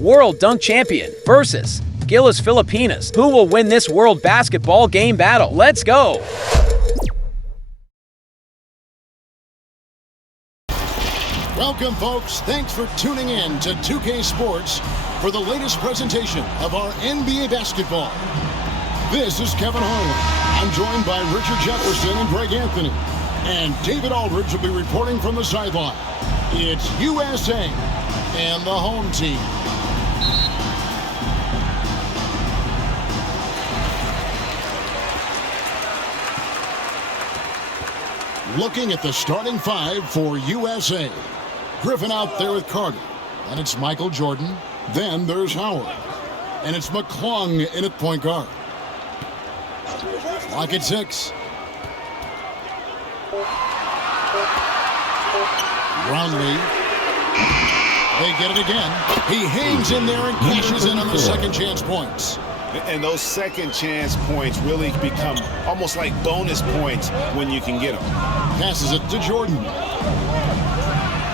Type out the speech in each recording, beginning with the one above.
world dunk champion, versus GILAS Pilipinas. Who will win this world basketball game battle? Let's go! Welcome, folks. Thanks for tuning in to 2K Sports for the latest presentation of our NBA basketball. This is Kevin Harlan. I'm joined by Richard Jefferson and Greg Anthony. And David Aldridge will be reporting from the sideline. It's USA and the home team. Looking at the starting five for USA. Griffin out there with Carter. And it's Michael Jordan. Then there's Howard. And it's McClung in at point guard. Clock at 6. Brownlee. They get it again. He hangs in there and cashes in on the second chance points. And those second chance points really become almost like bonus points when you can get them. Passes it to Jordan.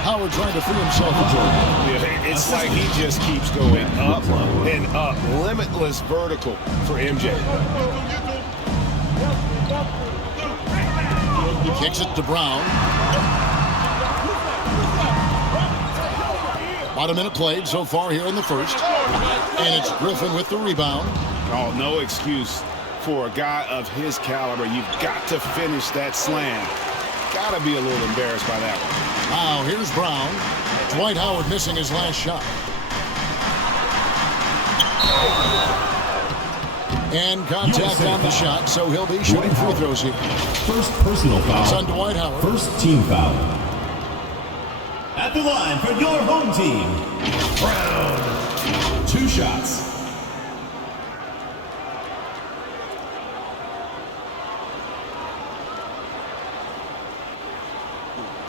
Howard trying to free himself of Jordan. Yeah, it's like he just keeps going up and up. Limitless vertical for MJ. Kicks it to Brown. About a minute played so far here in the first. And it's Griffin with the rebound. Oh, no excuse for a guy of his caliber. You've got to finish that slam. Got to be a little embarrassed by that one. Now, here's Brown. Dwight Howard missing his last shot. And contact on the shot, so he'll be shooting free throws here. First personal foul. It's on Dwight Howard. First team foul. At the line for your home team, Brown. 2 shots.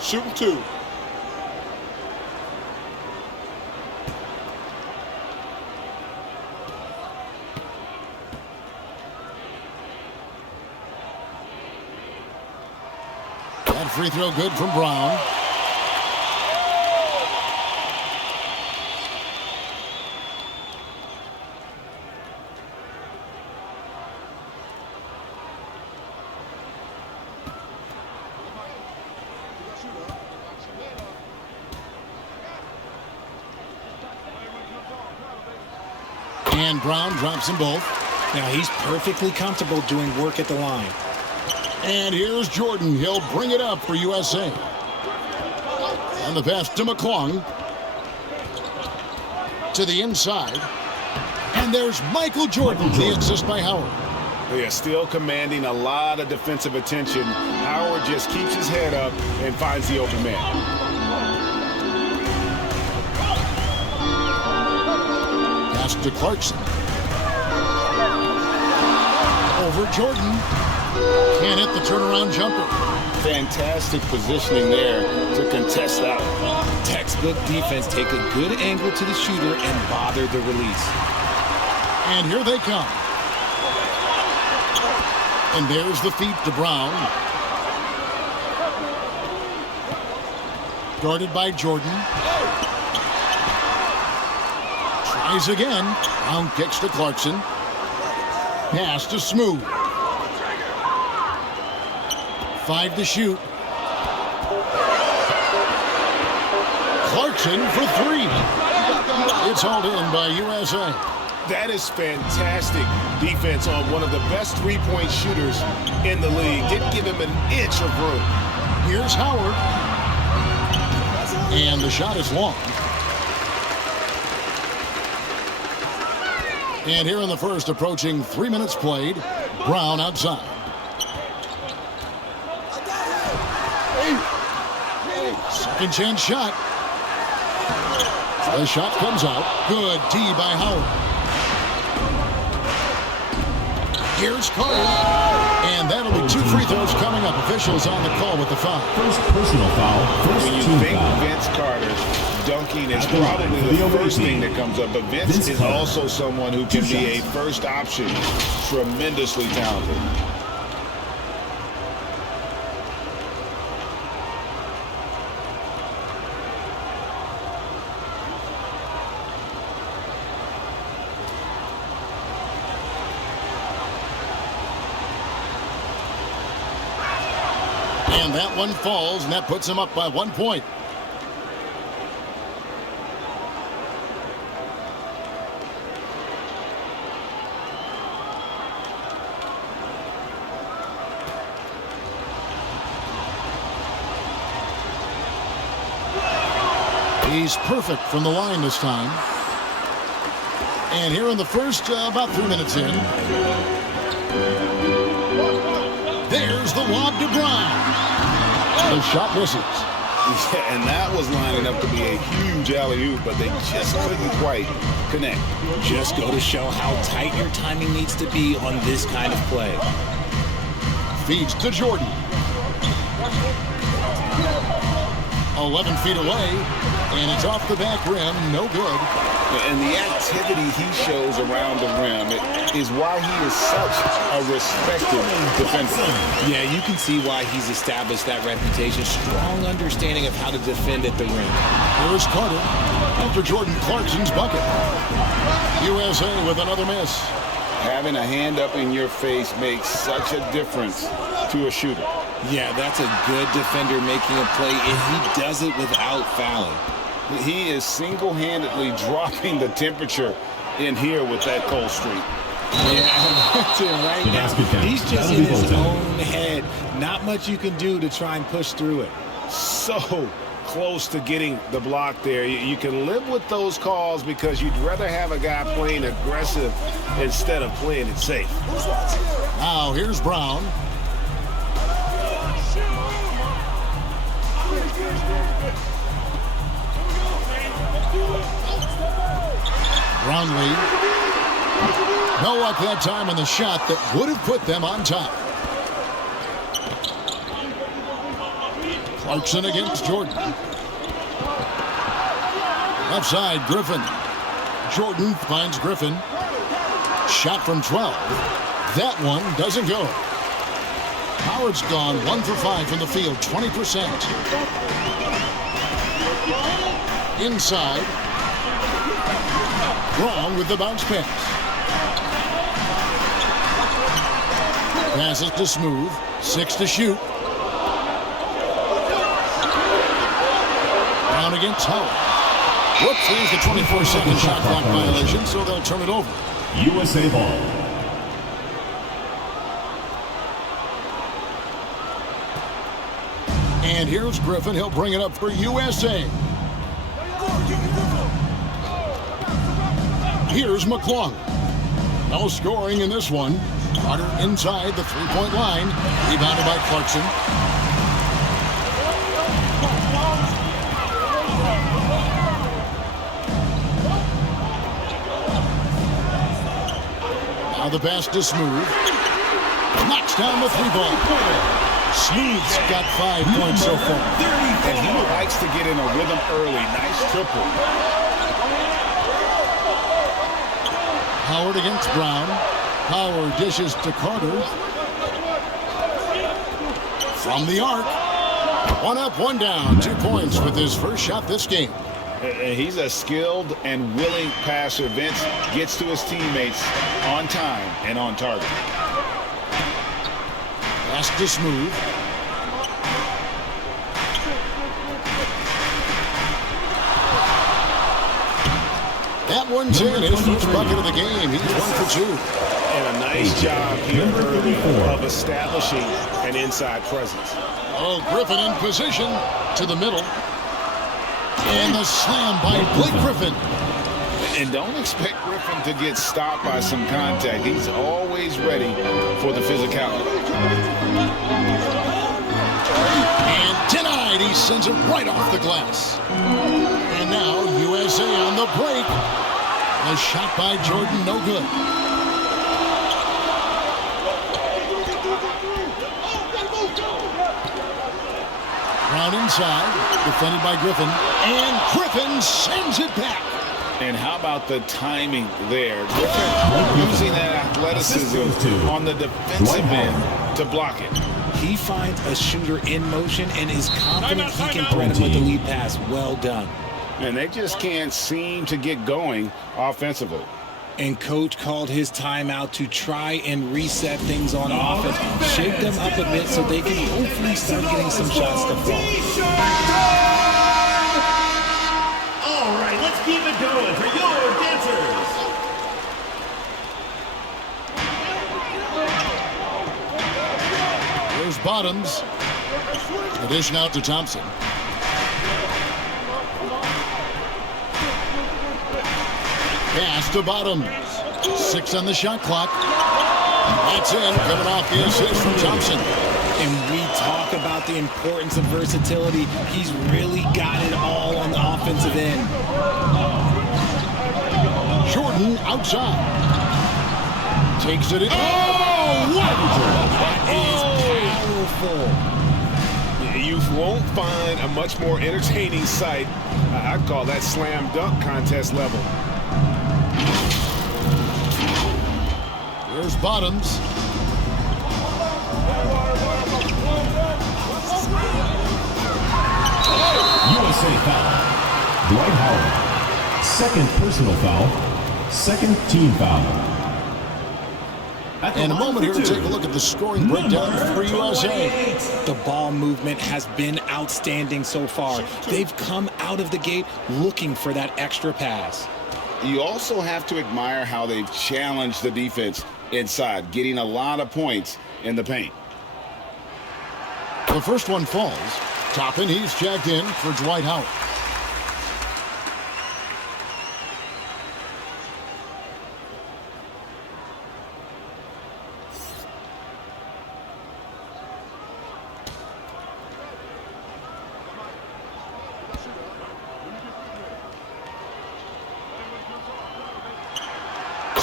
Shooting 2. That free throw good from Brown. And Brown drops them both. Now he's perfectly comfortable doing work at the line. And here's Jordan. He'll bring it up for USA. And the pass to McClung. To the inside. And there's Michael Jordan. The assist by Howard. They are still commanding a lot of defensive attention. Howard just keeps his head up and finds the open man. Pass to Clarkson. Over Jordan. Can't hit the turnaround jumper. Fantastic positioning there to contest that one. Textbook defense. Take a good angle to the shooter and bother the release. And here they come. And there's the feed to Brown. Guarded by Jordan. Tries again. Brown kicks to Clarkson. Pass to Smooth. 5 to shoot. Clarkson for 3. It's hauled in by USA. That is fantastic defense on one of the best three-point shooters in the league. Didn't give him an inch of room. Here's Howard. And the shot is long. And here in the first, approaching 3 minutes played, Brown outside. Second chance shot. The shot comes out. Good D by Howard. Here's Carter. And that'll be 2 free throws coming up. Officials on the call with the foul. First personal foul. First When you team think foul. Vince Carter, dunking is probably the first thing that comes up. But Vince is also someone who can be a first option. Tremendously talented. And that one falls, and that puts him up by 1 point. He's perfect from the line this time. And here in the first, about 3 minutes in. There's the lob to Brown. The shot misses. Yeah, and that was lining up to be a huge alley-oop, but they just couldn't quite connect. Just go to show how tight your timing needs to be on this kind of play. Feeds to Jordan. 11 feet away, and it's off the back rim. No good. And the activity he shows around the rim is why he is such a respected defender. Yeah, you can see why he's established that reputation. Strong understanding of how to defend at the rim. Here's Carter after Jordan Clarkson's bucket. USA with another miss. Having a hand up in your face makes such a difference to a shooter. Yeah, that's a good defender making a play, and he does it without fouling. He is single-handedly dropping the temperature in here with that cold streak. Yeah, that's it right now. He's just in his own head. Not much you can do to try and push through it. So close to getting the block there. You can live with those calls because you'd rather have a guy playing aggressive instead of playing it safe. Now here's Brown. Brownlee. No luck that time on the shot that would have put them on top. Clarkson against Jordan. Left side, Griffin. Jordan finds Griffin. Shot from 12. That one doesn't go. Howard's gone 1 for 5 from the field, 20%. Inside. Brown with the bounce pass. Passes to Smooth. 6 to shoot. Brown against Howard. Whoops, there's the 24-second shot clock violation, so they'll turn it over. USA ball. And here's Griffin. He'll bring it up for USA. Here's McClung. No scoring in this one. Carter inside the three-point line. Rebounded by Clarkson. Now the pass to Smooth. Knocks down the three-ball. Smooth's got 5 points so far. And he likes to get in a rhythm early. Nice triple. Howard against Brown. Howard dishes to Carter. From the arc. 1 up, 1 down. 2 points with his first shot this game. He's a skilled and willing passer. Vince gets to his teammates on time and on target. Pass to Smooth. That one's in. His first bucket of the game. He's 1 for 2. And a nice job here early of establishing an inside presence. Oh, Griffin in position to the middle. And the slam by Blake Griffin. And don't expect Griffin to get stopped by some contact. He's always ready for the physicality. And denied. He sends it right off the glass. And now USA on the break. A shot by Jordan, no good. Brown inside, defended by Griffin. And Griffin sends it back. And how about the timing there? Griffin using that athleticism on the defensive end to block it. He finds a shooter in motion and is confident he can thread him with the lead pass. Well done. And they just can't seem to get going offensively. And coach called his timeout to try and reset things on offense, shake them up a bit so they can hopefully start getting some shots to fall. All right, let's keep it going for your dancers. Here's Bottoms. The dish now to Thompson. Pass to Bottoms. 6 on the shot clock. That's in. Coming off the assist from Thompson. And we talk about the importance of versatility. He's really got it all on the offensive end. Jordan outside. Takes it in. Oh, what? That is powerful. You won't find a much more entertaining sight. I'd call that slam dunk contest level. Here's Bottoms. USA foul. Dwight Howard. Second personal foul. Second team foul. In a moment here, take a look at the scoring breakdown for USA. The ball movement has been outstanding so far. They've come out of the gate looking for that extra pass. You also have to admire how they've challenged the defense inside, getting a lot of points in the paint. The first one falls. Toppin, he's checked in for Dwight Howard.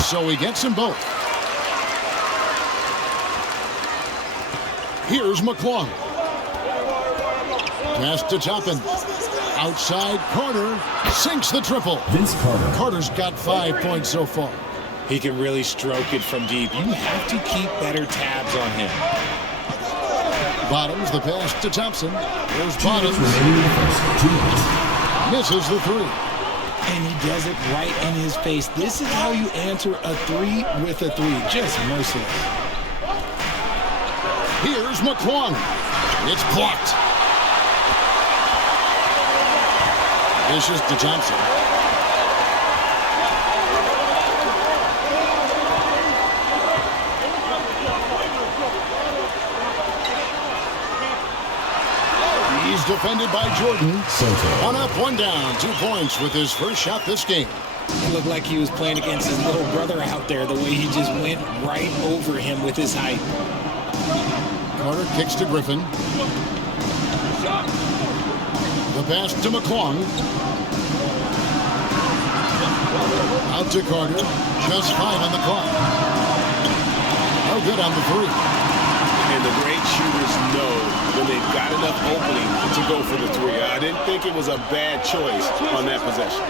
So he gets them both. Here's McClung. Pass to Toppin. Outside corner. Sinks the triple. Vince Carter. Carter's got 5 points so far. He can really stroke it from deep. You have to keep better tabs on him. Bottoms, the pass to Thompson. There's Bottoms. Remaining in the first 2 minutes. Misses the three. And he does it right in his face. This is how you answer a three with a three. Just merciless. Here's McClung. It's blocked. Dishes to Thompson. He's defended by Jordan. Soto. 1 up, 1 down. 2 points with his first shot this game. He looked like he was playing against his little brother out there, the way he just went right over him with his height. Carter kicks to Griffin. The pass to McClung. Out to Carter. Just 5 on the clock. No good on the three. And the great shooters know when they've got enough opening to go for the three. I didn't think it was a bad choice on that possession.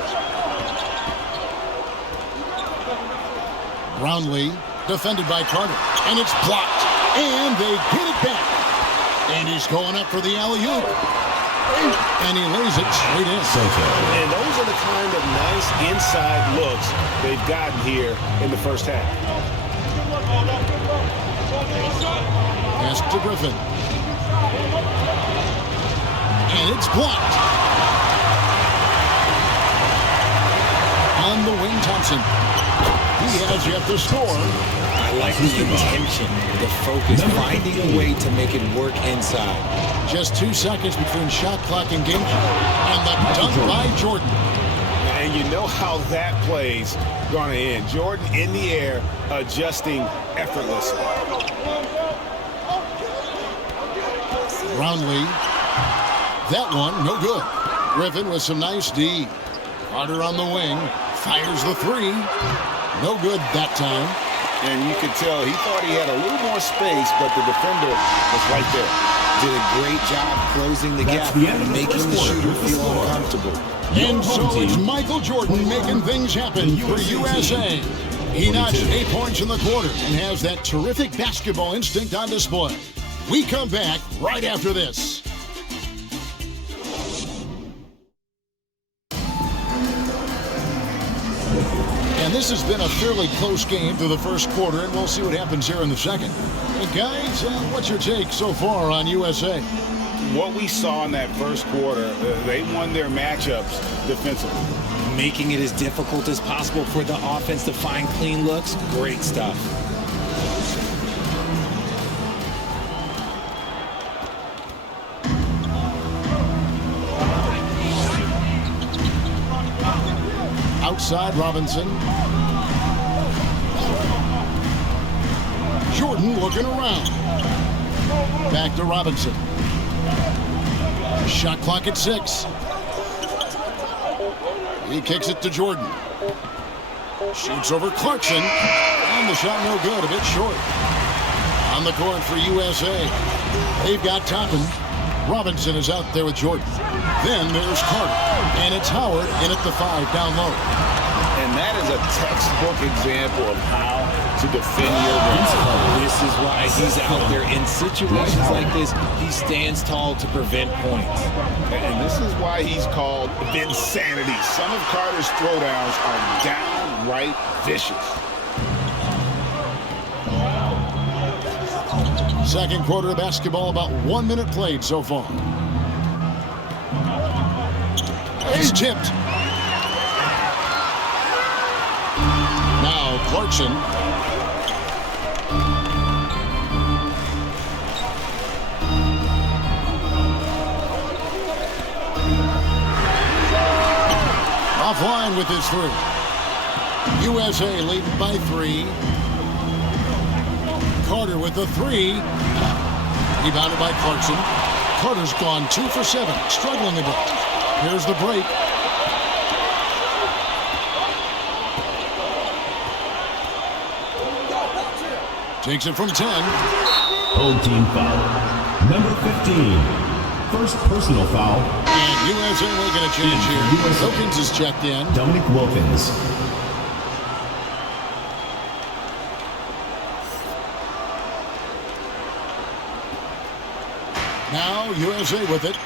Brownlee defended by Carter. And it's blocked. And they get it back. And he's going up for the alley-oop. And he lays it straight in. And those are the kind of nice inside looks they've gotten here in the first half. Pass to Griffin. And it's blocked. On the wing, Thompson. He has yet to score. I like the intention, the focus, finding a way to make it work inside. Just 2 seconds between shot clock and game clock. And the dunk by Jordan. And you know how that play's going to end. Jordan in the air, adjusting effortlessly. Brownlee. That one, no good. Griffin with some nice D. Carter on the wing. Fires the three. No good that time. And you could tell he thought he had a little more space, but the defender was right there. Did a great job closing the gap and making the shooter feel uncomfortable. And so it's Michael Jordan making things happen for USA. He notched 8 points in the quarter and has that terrific basketball instinct on display. We come back right after this. And This has been a fairly close game through the first quarter, and we'll see what happens here in the second. Guys, what's your take so far on USA? What we saw in that first quarter, they won their matchups defensively. Making it as difficult as possible for the offense to find clean looks. Great stuff. Outside Robinson. Jordan looking around. Back to Robinson. Shot clock at 6. He kicks it to Jordan. Shoots over Clarkson. And the shot no good, a bit short. On the court for USA. They've got Toppin. Robinson is out there with Jordan. Then there's Carter. And it's Howard in at the 5 down low. And that is a textbook example of how to defend your rim. This is why he's out there in situations like this. He stands tall to prevent points. And this is why he's called Vinsanity. Some of Carter's throwdowns are downright vicious. Second quarter of basketball, about 1 minute played so far. He's tipped. Now Clarkson. Offline with his 3. USA leading by 3. Carter with the 3. Rebounded by Clarkson. Carter's gone 2 for 7, struggling a bit. Here's the break. Takes it from 10. Home team foul. Number 15. First personal foul. And USA will get a change here. Wilkins is checked in. Dominic Wilkins. Now USA with it.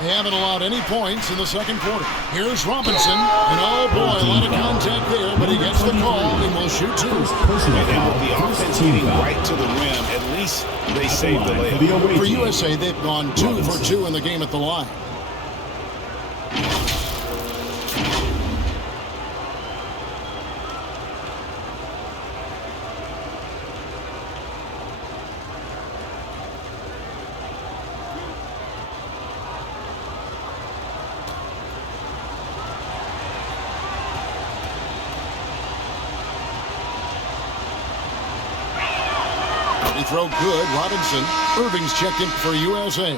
They haven't allowed any points in the second quarter. Here's Robinson. And oh boy, a lot of contact there, but he gets the call and will shoot 2. And with the offense getting right to the rim, at least they saved the layup. For USA, they've gone 2 for 2 in the game at the line. Throw good. Robinson. Irving's checked in for USA.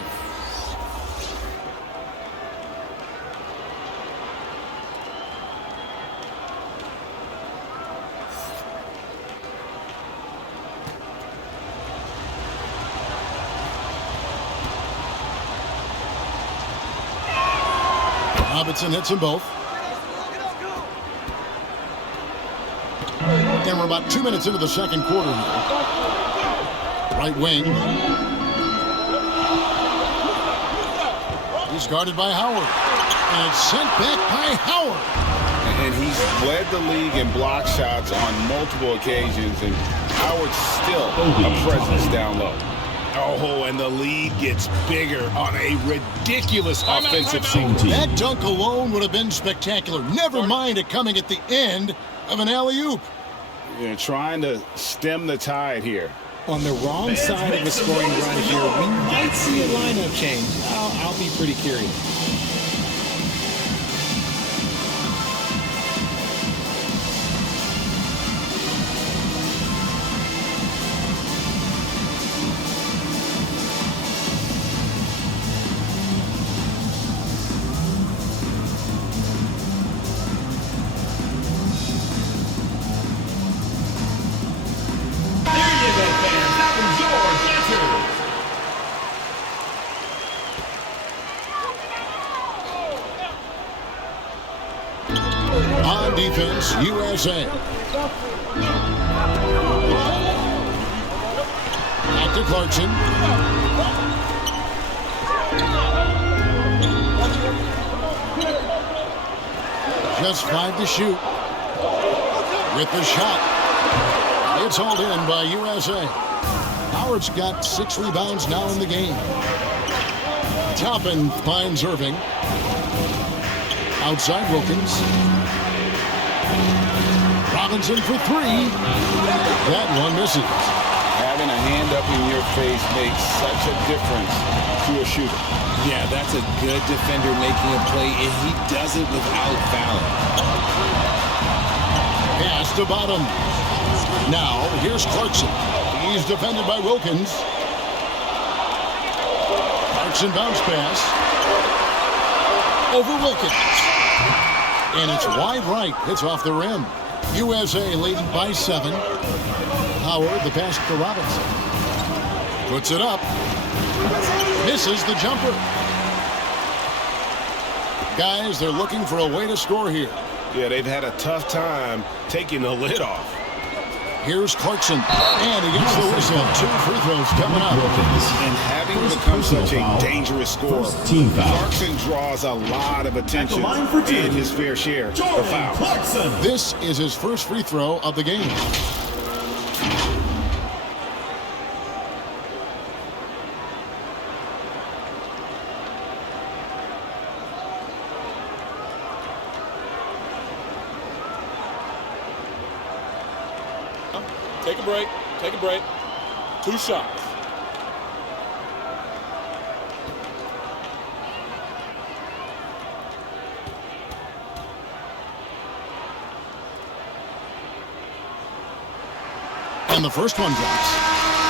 Robinson hits them both. And we're about 2 minutes into the second quarter here. Right wing. He's guarded by Howard. And it's sent back by Howard. And he's led the league in block shots on multiple occasions. And Howard's still a presence down low. Oh, and the lead gets bigger on a ridiculous offensive sequence. That dunk alone would have been spectacular. Never mind it coming at the end of an alley-oop. They're trying to stem the tide here. On the wrong side of a scoring run here, we might see a lineup change. I'll be pretty curious. On defense, USA. Back to Clarkson. Just 5 to shoot. with the shot. It's hauled in by USA. Howard's got 6 rebounds now in the game. Toppin finds Irving. Outside Wilkins. Robinson for 3. That one misses. Having a hand up in your face makes such a difference to a shooter. Yeah, that's a good defender making a play, and he does it without fouling. Pass to Bottom. Now, here's Clarkson. He's defended by Wilkins. Clarkson bounce pass. Over Wilkins. And it's wide right. It's off the rim. USA leading by 7. Howard, the pass to Robinson. Puts it up. Misses the jumper. Guys, they're looking for a way to score here. Yeah, they've had a tough time taking the lid off. Here's Clarkson, and he gets the whistle. 2 free throws coming up. And having become such a dangerous scorer, Clarkson draws a lot of attention and his fair share of fouls. This is his first free throw of the game. Take a break. Take a break. 2 shots. And the first one drops.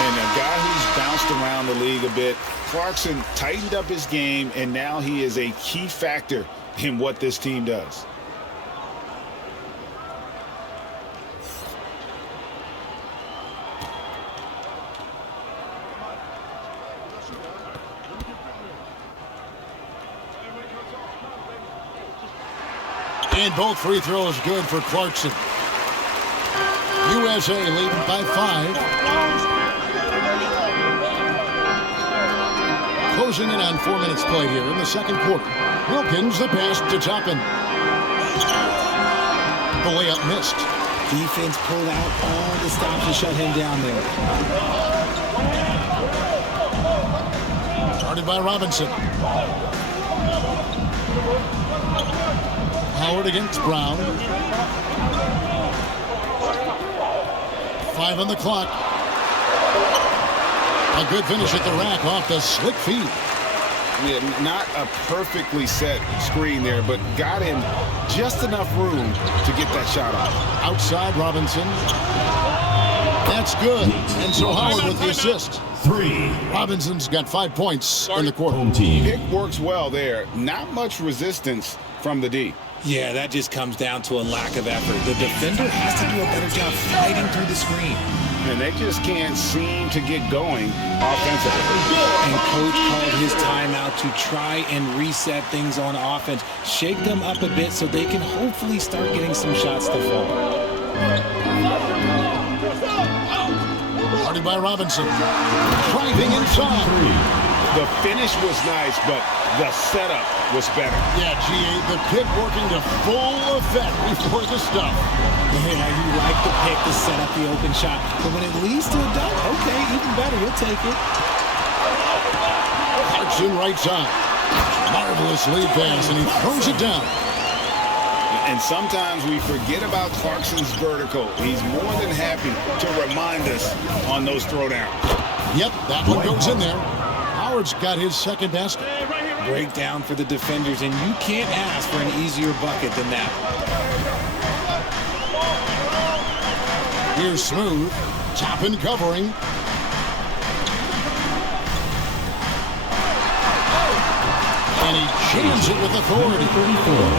And a guy who's bounced around the league a bit, Clarkson tightened up his game, and now he is a key factor in what this team does. And both free throws good for Clarkson. USA leading by 5. Closing in on 4 minutes played here in the second quarter. Wilkins, the pass to Toppin. The layup missed. Defense pulled out all the stops to shut him down there. Started by Robinson. Howard against Brown. 5 on the clock. A good finish at the rack off the slick feed. Yeah, not a perfectly set screen there, but got him just enough room to get that shot off. Outside Robinson. That's good. And so Howard with the assist. 3. Robinson's got 5 points in the quarter. Home team. Pick works well there. Not much resistance from the D. Yeah, that just comes down to a lack of effort. The defender has to do a better job fighting through the screen. And they just can't seem to get going offensively. And coach called his timeout to try and reset things on offense. Shake them up a bit so they can hopefully start getting some shots to fall. Started by Robinson. Driving inside. The finish was nice, but the setup was better. Yeah, GA, the pick working to full effect before the stuff. Yeah, you like the pick to set up the open shot. But when it leads to a dunk, okay, even better, you'll take it. Clarkson right side. Marvelous lead pass, and he throws it down. And sometimes we forget about Clarkson's vertical. He's more than happy to remind us on those throwdowns. Yep, that one goes in there. Howard's got his second basket. Breakdown for the defenders, and you can't ask for an easier bucket than that. Here's Smooth. Toppin covering. And he jams it with authority.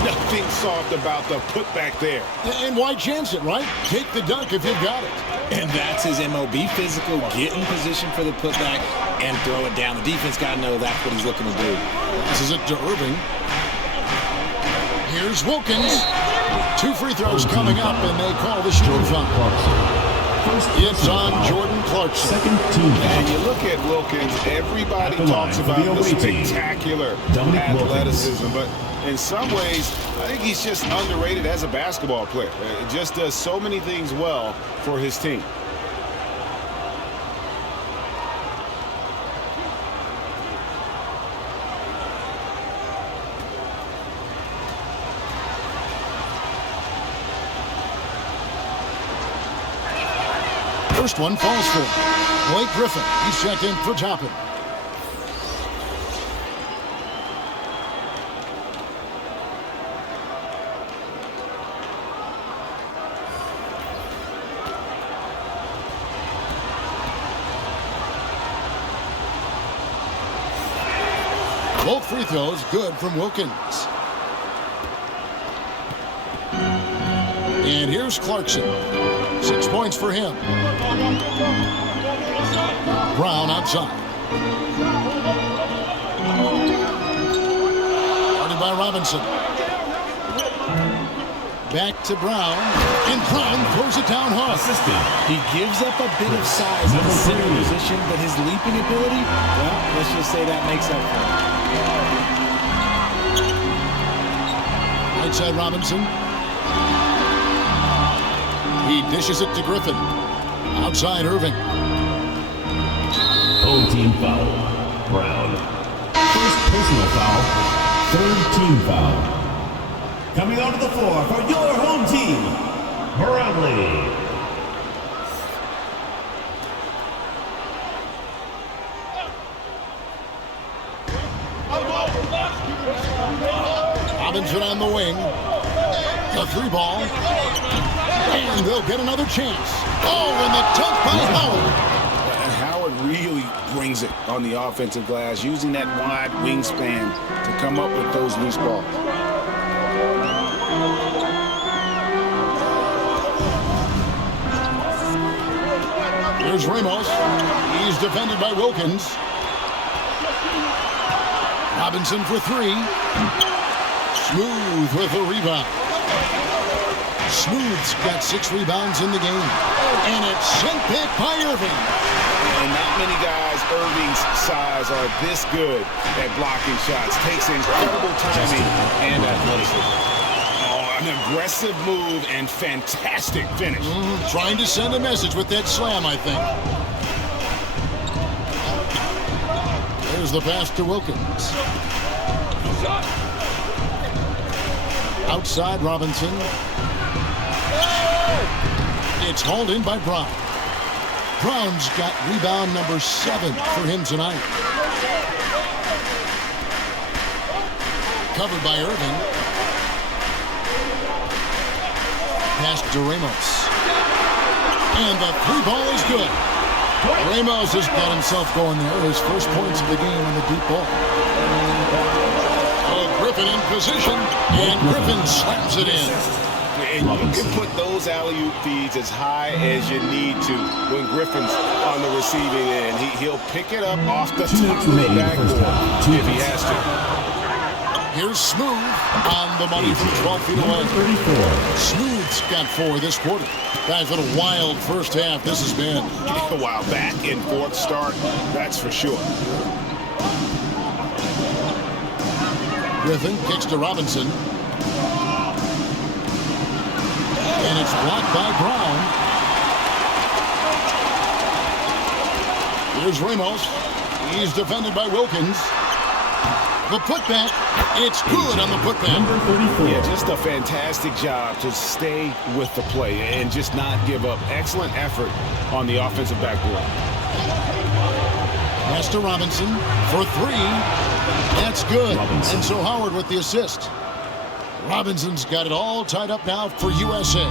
Nothing soft about the putback there. And why chance it, right? Take the dunk if you've got it. And that's his MO. Be physical, get in position for the putback, and throw it down. The defense got to know that's what he's looking to do. This is it to Irving. Here's Wilkins. 2 free throws coming up, and they call the shooting foul. It's on Jordan Clarkson. Second team And foul. you look at Wilkins, everybody At the talks line for about the the away team, spectacular Dominic athleticism, but in some ways, I think he's just underrated as a basketball player. It just does so many things well for his team. First one falls for Blake Griffin. He's checked in for Toppin. Both free throws good from Wilkins. And here's Clarkson. 6 points for him. Brown outside. Guarded by Robinson. Back to Brown. And Brown throws it down hard. Assistant. He gives up a bit of size in the center position, but his leaping ability, well, let's just say that makes up for it. Right side Robinson. He dishes it to Griffin. Outside Irving. Home team foul. Brown. First personal foul. Third team foul. Coming onto the floor for your home team, Bradley. Robinson on the wing. The three ball. And they'll get another chance. Oh, and the dunk by Howard. And Howard really brings it on the offensive glass, using that wide wingspan to come up with those loose balls. Here's Ramos. He's defended by Wilkins. Robinson for three. Smooth with a rebound. Smooth's got 6 rebounds in the game. And it's sent back by Irving. And not many guys Irving's size are this good at blocking shots. Takes incredible timing and athleticism. Oh, an aggressive move and fantastic finish. Trying to send a message with that slam, I think. There's the pass to Wilkins. Outside Robinson. It's hauled in by Brown. Brown's got rebound number 7 for him tonight. Covered by Irving. Pass to Ramos. And the three ball is good. Ramos has got himself going there. His first points of the game on the deep ball. Oh, Griffin in position. And Griffin slams it in. And you can put those alley-oop feeds as high as you need to when Griffin's on the receiving end. He'll pick it up off the top of the backboard if he has to. Here's Smooth on the money from 12 feet away. 34. Smooth's got 4 this quarter. Guys, what a wild first half this has been. A while back and forth start, that's for sure. Griffin kicks to Robinson. And it's blocked by Brown. Here's Ramos. He's defended by Wilkins. The putback. It's good on the putback. Number 34. Yeah, just a fantastic job to stay with the play and just not give up. Excellent effort on the offensive backboard. Pass to Robinson for 3. That's good. Robinson. And so Howard with the assist. Robinson's got it all tied up now for USA.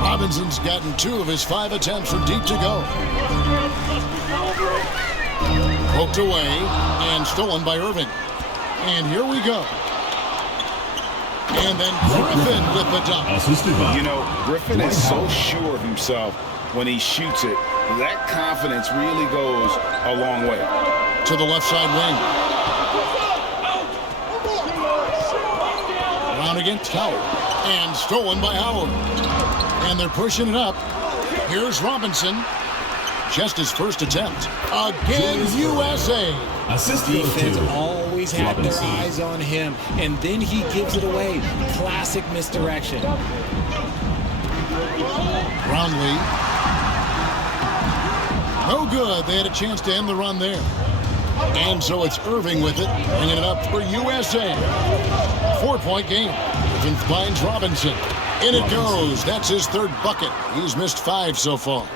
Robinson's gotten 2 of his 5 attempts from deep to go. Poked away and stolen by Irving. And here we go. And then Griffin with the dunk. Assisted by. You know, Griffin is so sure of himself when he shoots it. That confidence really goes a long way. To the left side wing. Brown against Howard. And stolen by Howard. And they're pushing it up. Here's Robinson. Just his first attempt. Again, USA. Assist Defense to always had their Robinson. eyes on him, and then he gives it away. Classic misdirection. Brownlee. No good. They had a chance to end the run there. And so it's Irving with it, bringing it up for USA. 4-point game. Griffin finds Robinson. In it goes. That's his third bucket. He's missed 5 so far.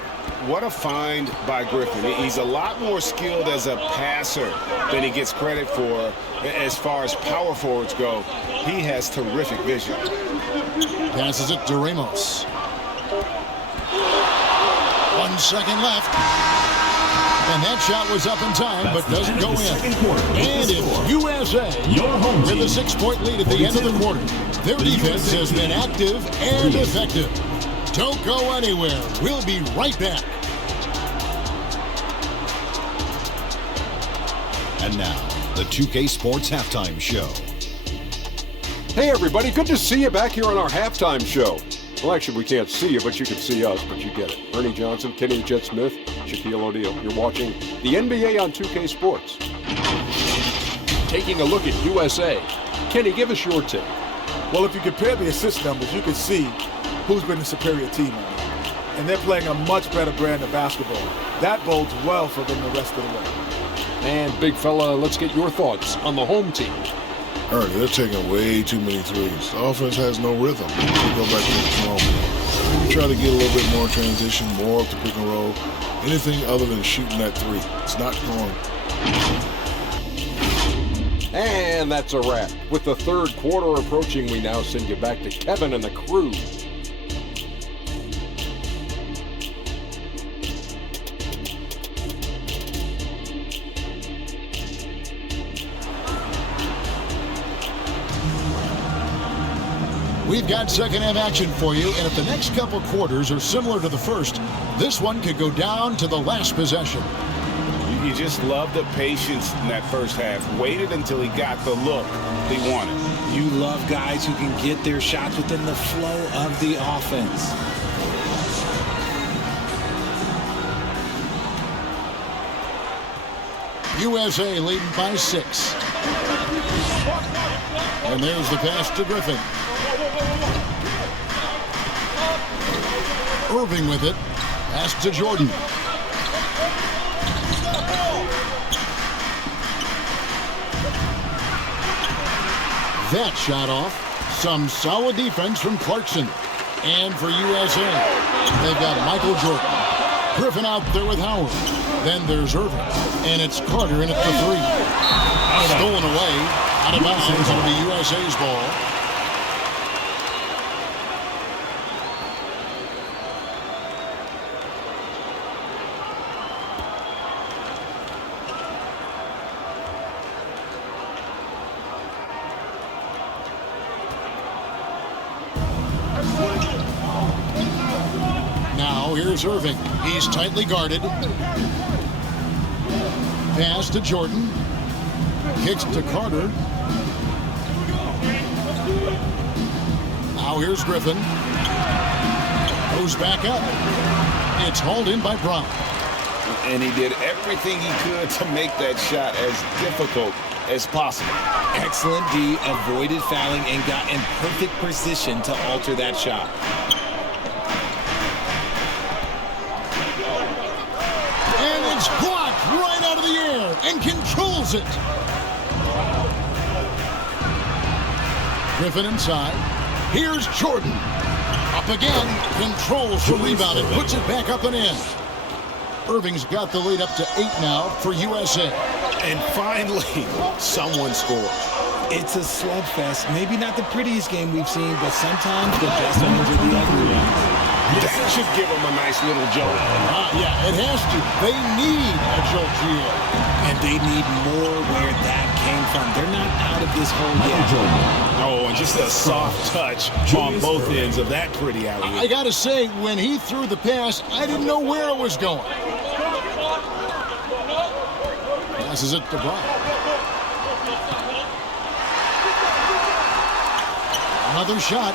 What a find by Griffin. He's a lot more skilled as a passer than he gets credit for as far as power forwards go. He has terrific vision. Passes it to Ramos. 1 second left. And that shot was up in time, but doesn't go in. And it's USA with a 6-point lead at the end of the quarter. Their defense has been active and effective. Don't go anywhere. We'll be right back. And now, the 2K Sports Halftime Show. Hey everybody, good to see you back here on our halftime show. Well, actually, we can't see you, but you can see us, but you get it. Ernie Johnson, Kenny Jet Smith, Shaquille O'Neal. You're watching the NBA on 2K Sports. Taking a look at USA. Kenny, give us your take. Well, if you compare the assist numbers, you can see who's been the superior team on it. And they're playing a much better brand of basketball. That bodes well for them the rest of the way. And big fella, let's get your thoughts on the home team. Ernie, they're taking way too many threes. The offense has no rhythm. We go back to the drawing board. Maybe try to get a little bit more transition, more up the pick and roll. Anything other than shooting that three. It's not going. And that's a wrap. With the third quarter approaching, we now send you back to Kevin and the crew. We've got second half action for you, and if the next couple quarters are similar to the first, this one could go down to the last possession. You just love the patience in that first half. Waited until he got the look he wanted. You love guys who can get their shots within the flow of the offense. USA leading by 6. And there's the pass to Griffin. Irving with it. Pass to Jordan. That shot off. Some solid defense from Clarkson. And for USA, they've got Michael Jordan. Griffin out there with Howard. Then there's Irving. And it's Carter in at the 3. Stolen away. Out of bounds. It'll be USA's ball. Now here's Irving. He's tightly guarded. Pass to Jordan. Kicks to Carter. Now here's Griffin. Goes back up. It's hauled in by Brown. And he did everything he could to make that shot as difficult as possible. Excellent D, avoided fouling and got in perfect position to alter that shot. And it's blocked right out of the air and controls it. Griffin inside. Here's Jordan. Up again. Controls the rebound and puts it back up and in. Irving's got the lead up to 8 now for USA. And finally, someone scored. It's a slugfest. Maybe not the prettiest game we've seen, but sometimes the best ones are the ugly ones. That should give them a nice little jolt. Yeah, it has to. They need a jolt here. And they need more where that came from. They're not out of this hole yet. Oh, and just a soft touch on both ends of that pretty alley. I got to say, when he threw the pass, I didn't know where it was going. Passes it to Brown. Another shot,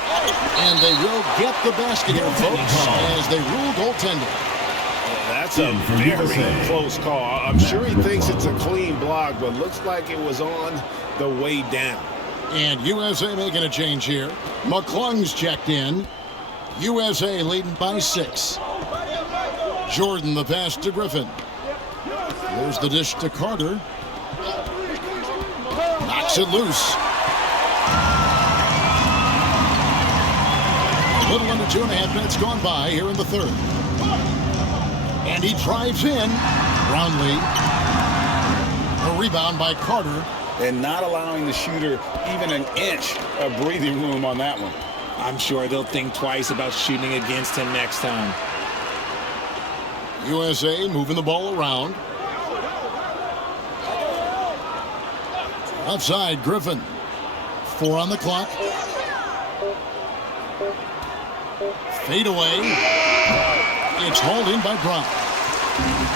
and they will get the basket here, folks, as they rule goaltending. That's a very close call. I'm sure he thinks it's a clean block, but looks like it was on the way down. And USA making a change here. McClung's checked in. USA leading by 6. Jordan the pass to Griffin. There's the dish to Carter. Knocks it loose. A little under 2.5 minutes gone by here in the third. And he drives in. Brownlee. A rebound by Carter. And not allowing the shooter even an inch of breathing room on that one. I'm sure they'll think twice about shooting against him next time. USA moving the ball around. Outside, Griffin. 4 on the clock. Fade away. It's hauled in by Brown.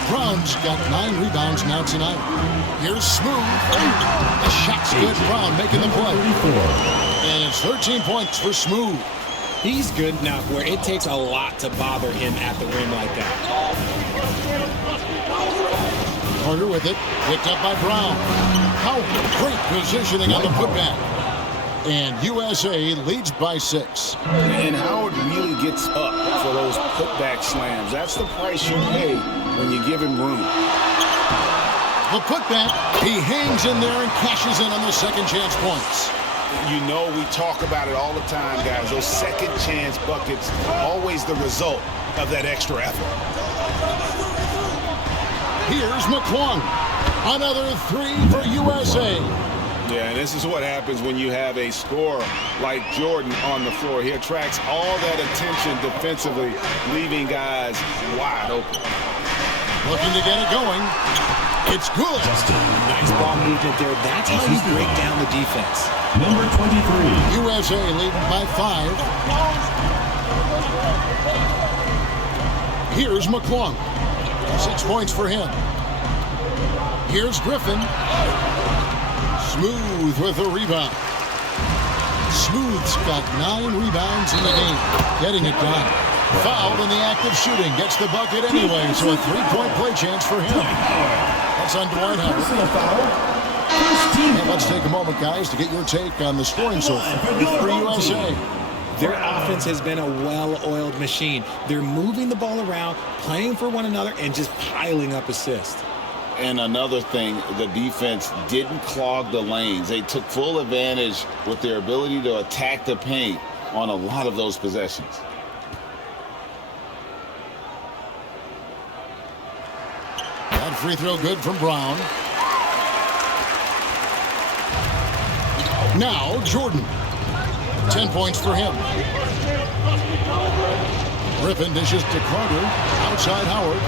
Brown's got 9 rebounds now tonight. Here's Smooth. The shot's good. Brown making the play. And it's 13 points for Smooth. He's good enough where it takes a lot to bother him at the rim like that. Carter with it. Picked up by Brown. How great positioning on the putback. And USA leads by 6. And Howard really gets up for those putback slams. That's the price you pay when you give him room. The putback, he hangs in there and cashes in on the second chance points. You know we talk about it all the time, guys. Those second chance buckets, always the result of that extra effort. Here's McClung. Another 3 for USA. Yeah, and this is what happens when you have a scorer like Jordan on the floor. He attracts all that attention defensively, leaving guys wide open. Looking to get it going. It's good. Nice ball movement there. That's how you break down the defense. Number 23. USA leading by 5. Here's McClung. 6 points for him. Here's Griffin. Smooth with a rebound. Smooth's got 9 rebounds in the game. Getting it done. Fouled in the act of shooting. Gets the bucket anyway, so a 3-point play chance for him. That's on Dwight Howard. And let's take a moment, guys, to get your take on the scoring so far for USA. Their offense has been a well-oiled machine. They're moving the ball around, playing for one another, and just piling up assists. And another thing, the defense didn't clog the lanes. They took full advantage with their ability to attack the paint on a lot of those possessions. That free throw good from Brown. Now Jordan. 10 points for him. Griffin dishes to Carter. Outside Howard.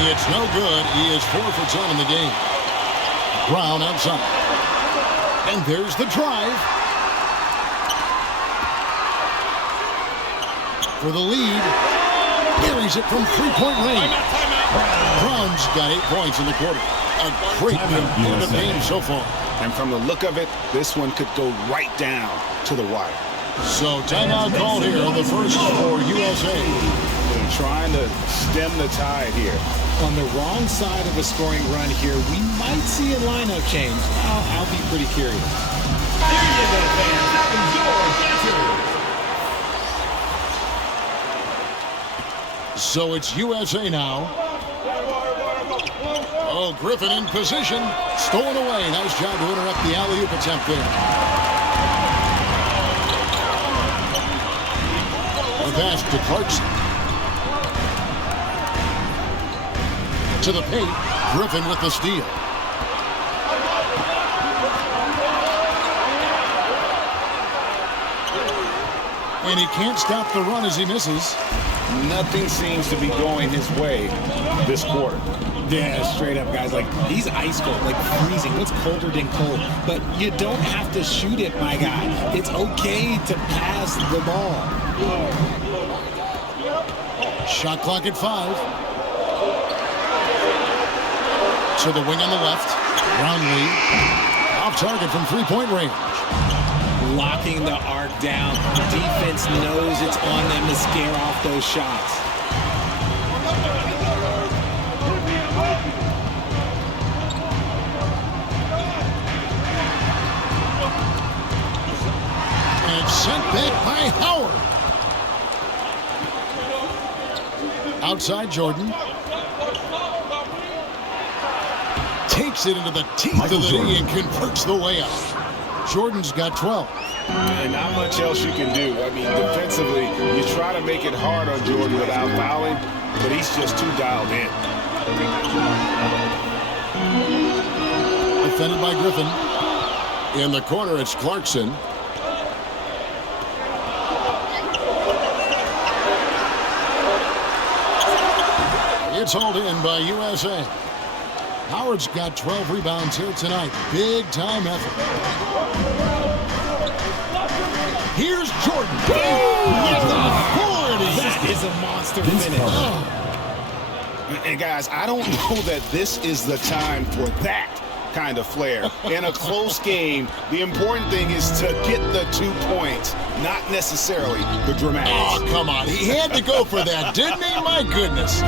It's no good. He is 4 for 10 in the game. Brown outside. And there's the drive. For the lead. Buries it from 3-point range. Brown's got 8 points in the quarter. A great end of game so far. And from the look of it, this one could go right down to the wire. So timeout called here on the first for USA. They're trying to stem the tide here. On the wrong side of a scoring run here, we might see a lineup change. I'll be pretty curious. There you go, fans. That was your answer. So it's USA now. Oh, Griffin in position. Stolen away. Nice job to interrupt the alley-oop attempt there. The pass to Clarkson. To the paint. Griffin with the steal. And he can't stop the run as he misses. Nothing seems to be going his way this quarter. Yeah, straight up, guys. Like, he's ice cold, like freezing. What's colder than cold? But you don't have to shoot it, my guy. It's okay to pass the ball. Shot clock at 5. To the wing on the left. Brownlee off target from 3-point range. locking the arc down. Defense knows it's on them to scare off those shots. And sent back by Howard. Outside Jordan. Takes it into the teeth of the D and converts the layup. Jordan's got 12. And not much else you can do. I mean, defensively, you try to make it hard on Jordan without fouling, but he's just too dialed in. Defended by Griffin. In the corner, it's Clarkson. It's hauled in by USA. Howard's got 12 rebounds here tonight. Big time effort. Here's Jordan. That is a monster finish. And guys, I don't know that this is the time for that kind of flair. In a close game, the important thing is to get the 2 points, not necessarily the dramatics. Oh, come on. He had to go for that, didn't he? My goodness.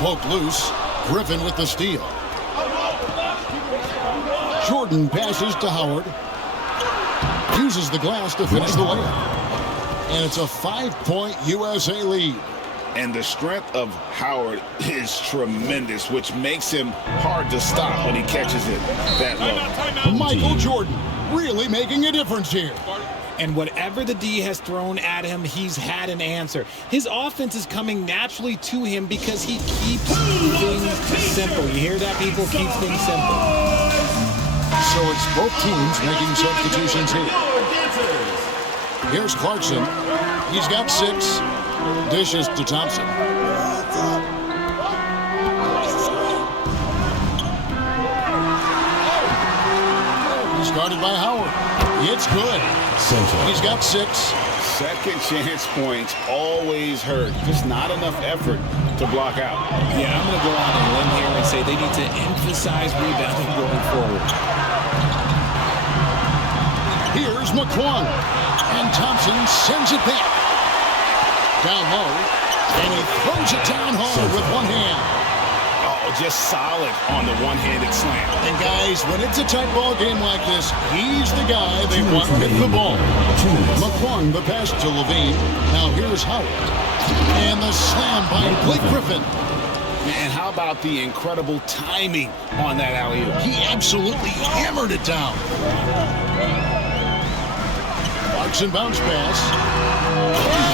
Poke loose. Griffin with the steal. Jordan passes to Howard. Uses the glass to finish the layup. And it's a 5-point USA lead. And the strength of Howard is tremendous, which makes him hard to stop when he catches it that low. Michael Jordan really making a difference here. And whatever the D has thrown at him, he's had an answer. His offense is coming naturally to him because he keeps things simple. You hear that, people? Keeps things simple. So it's both teams making substitutions here. Here's Clarkson. He's got 6. Dishes to Thompson. He's guarded by Howard. It's good. He's got 6. Second chance points always hurt. Just not enough effort to block out. Yeah, I'm going to go on a limb here and say they need to emphasize rebounding going forward. Here's McClung. And Thompson sends it back. Down low. And he throws it down hard with one hand. Oh, just solid on the one-handed slam. And guys, when it's a tight ball game like this, he's the guy they want with the ball. McClung, the pass to Levine. Now here's Howard. And the slam by Blake Griffin. Man, how about the incredible timing on that alley-oop? He absolutely hammered it down. Clarkson bounce pass.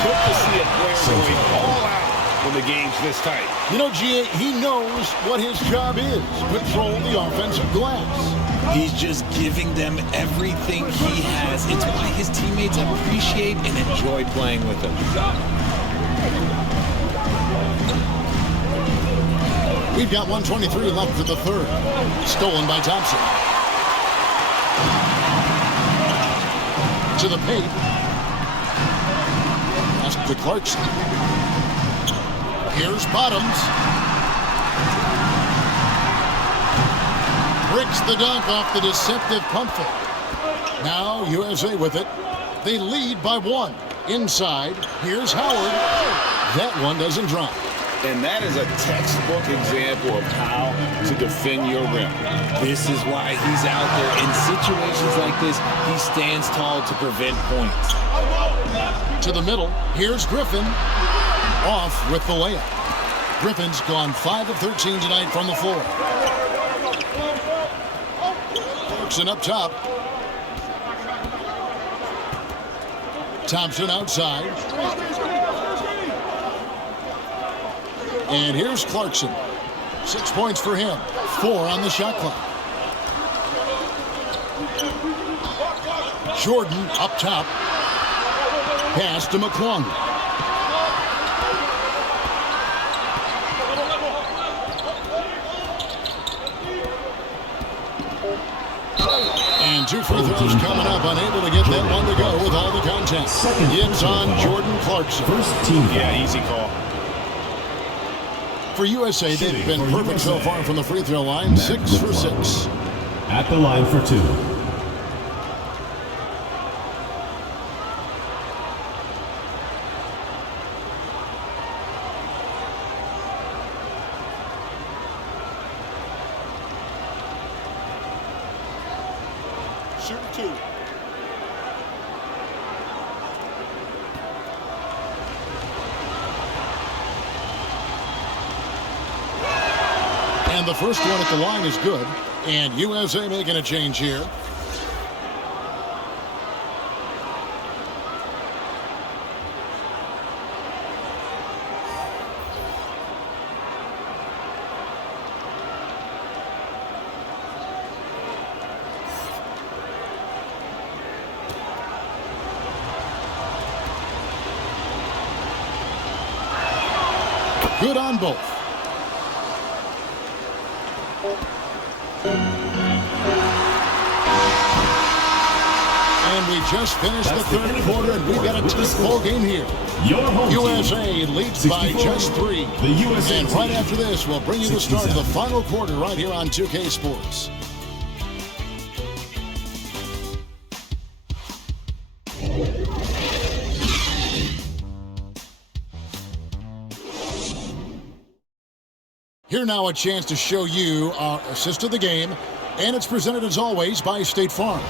Good to see a player going all out when the game's this tight. You know, GA, he knows what his job is. Control the offensive glass. He's just giving them everything he has. It's why his teammates appreciate and enjoy playing with him. We've got 1:23 left for the third. Stolen by Thompson. To the paint. Pass to Clarkson. Here's Bottoms. Bricks the dunk off the deceptive pump fake. Now USA with it. They lead by 1. Inside. Here's Howard. That one doesn't drop. And that is a textbook example of how to defend your rim. This is why he's out there. In situations like this, he stands tall to prevent points. To the middle. Here's Griffin. Off with the layup. Griffin's gone 5 of 13 tonight from the floor. Clarkson up top. Thompson outside. And here's Clarkson. 6 points for him. 4 on the shot clock. Jordan up top. Pass to McClung. And 2 free throws coming up. Unable to get that one to go with all the contact. It's on Jordan Clarkson. First team. Yeah, easy call. For USA, they've been perfect so far from the free throw line. 6 for 6. At the line for 2. shooting 2. And the first one at the line is good. And USA making a change here. Good on both. And we just finished the third quarter, and we've got a tight ball game here. USA leads by just 3. And right after this, we'll bring you the start of the final quarter right here on 2K Sports. Here now a chance to show you our assist of the game, and it's presented as always by State Farm.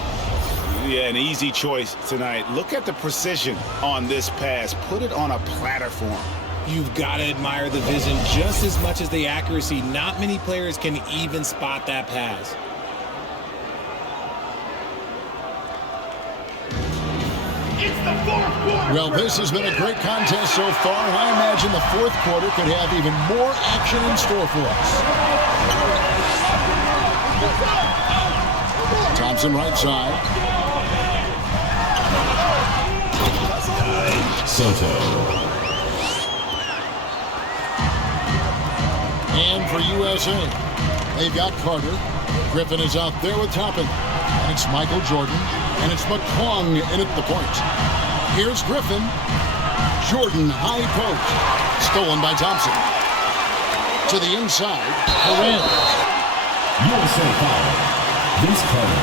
Yeah, an easy choice tonight. Look at the precision on this pass. Put it on a platter form. You've got to admire the vision just as much as the accuracy. Not many players can even spot that pass. Well, this has been a great contest so far, and I imagine the fourth quarter could have even more action in store for us. Thompson right side. Soto. And for USA, they've got Carter. Griffin is out there with Toppin. And it's Michael Jordan. And it's McClung in at the point. Here's Griffin. Jordan, high post. Stolen by Thompson. To the inside. Perez. USA foul. Vince Carter.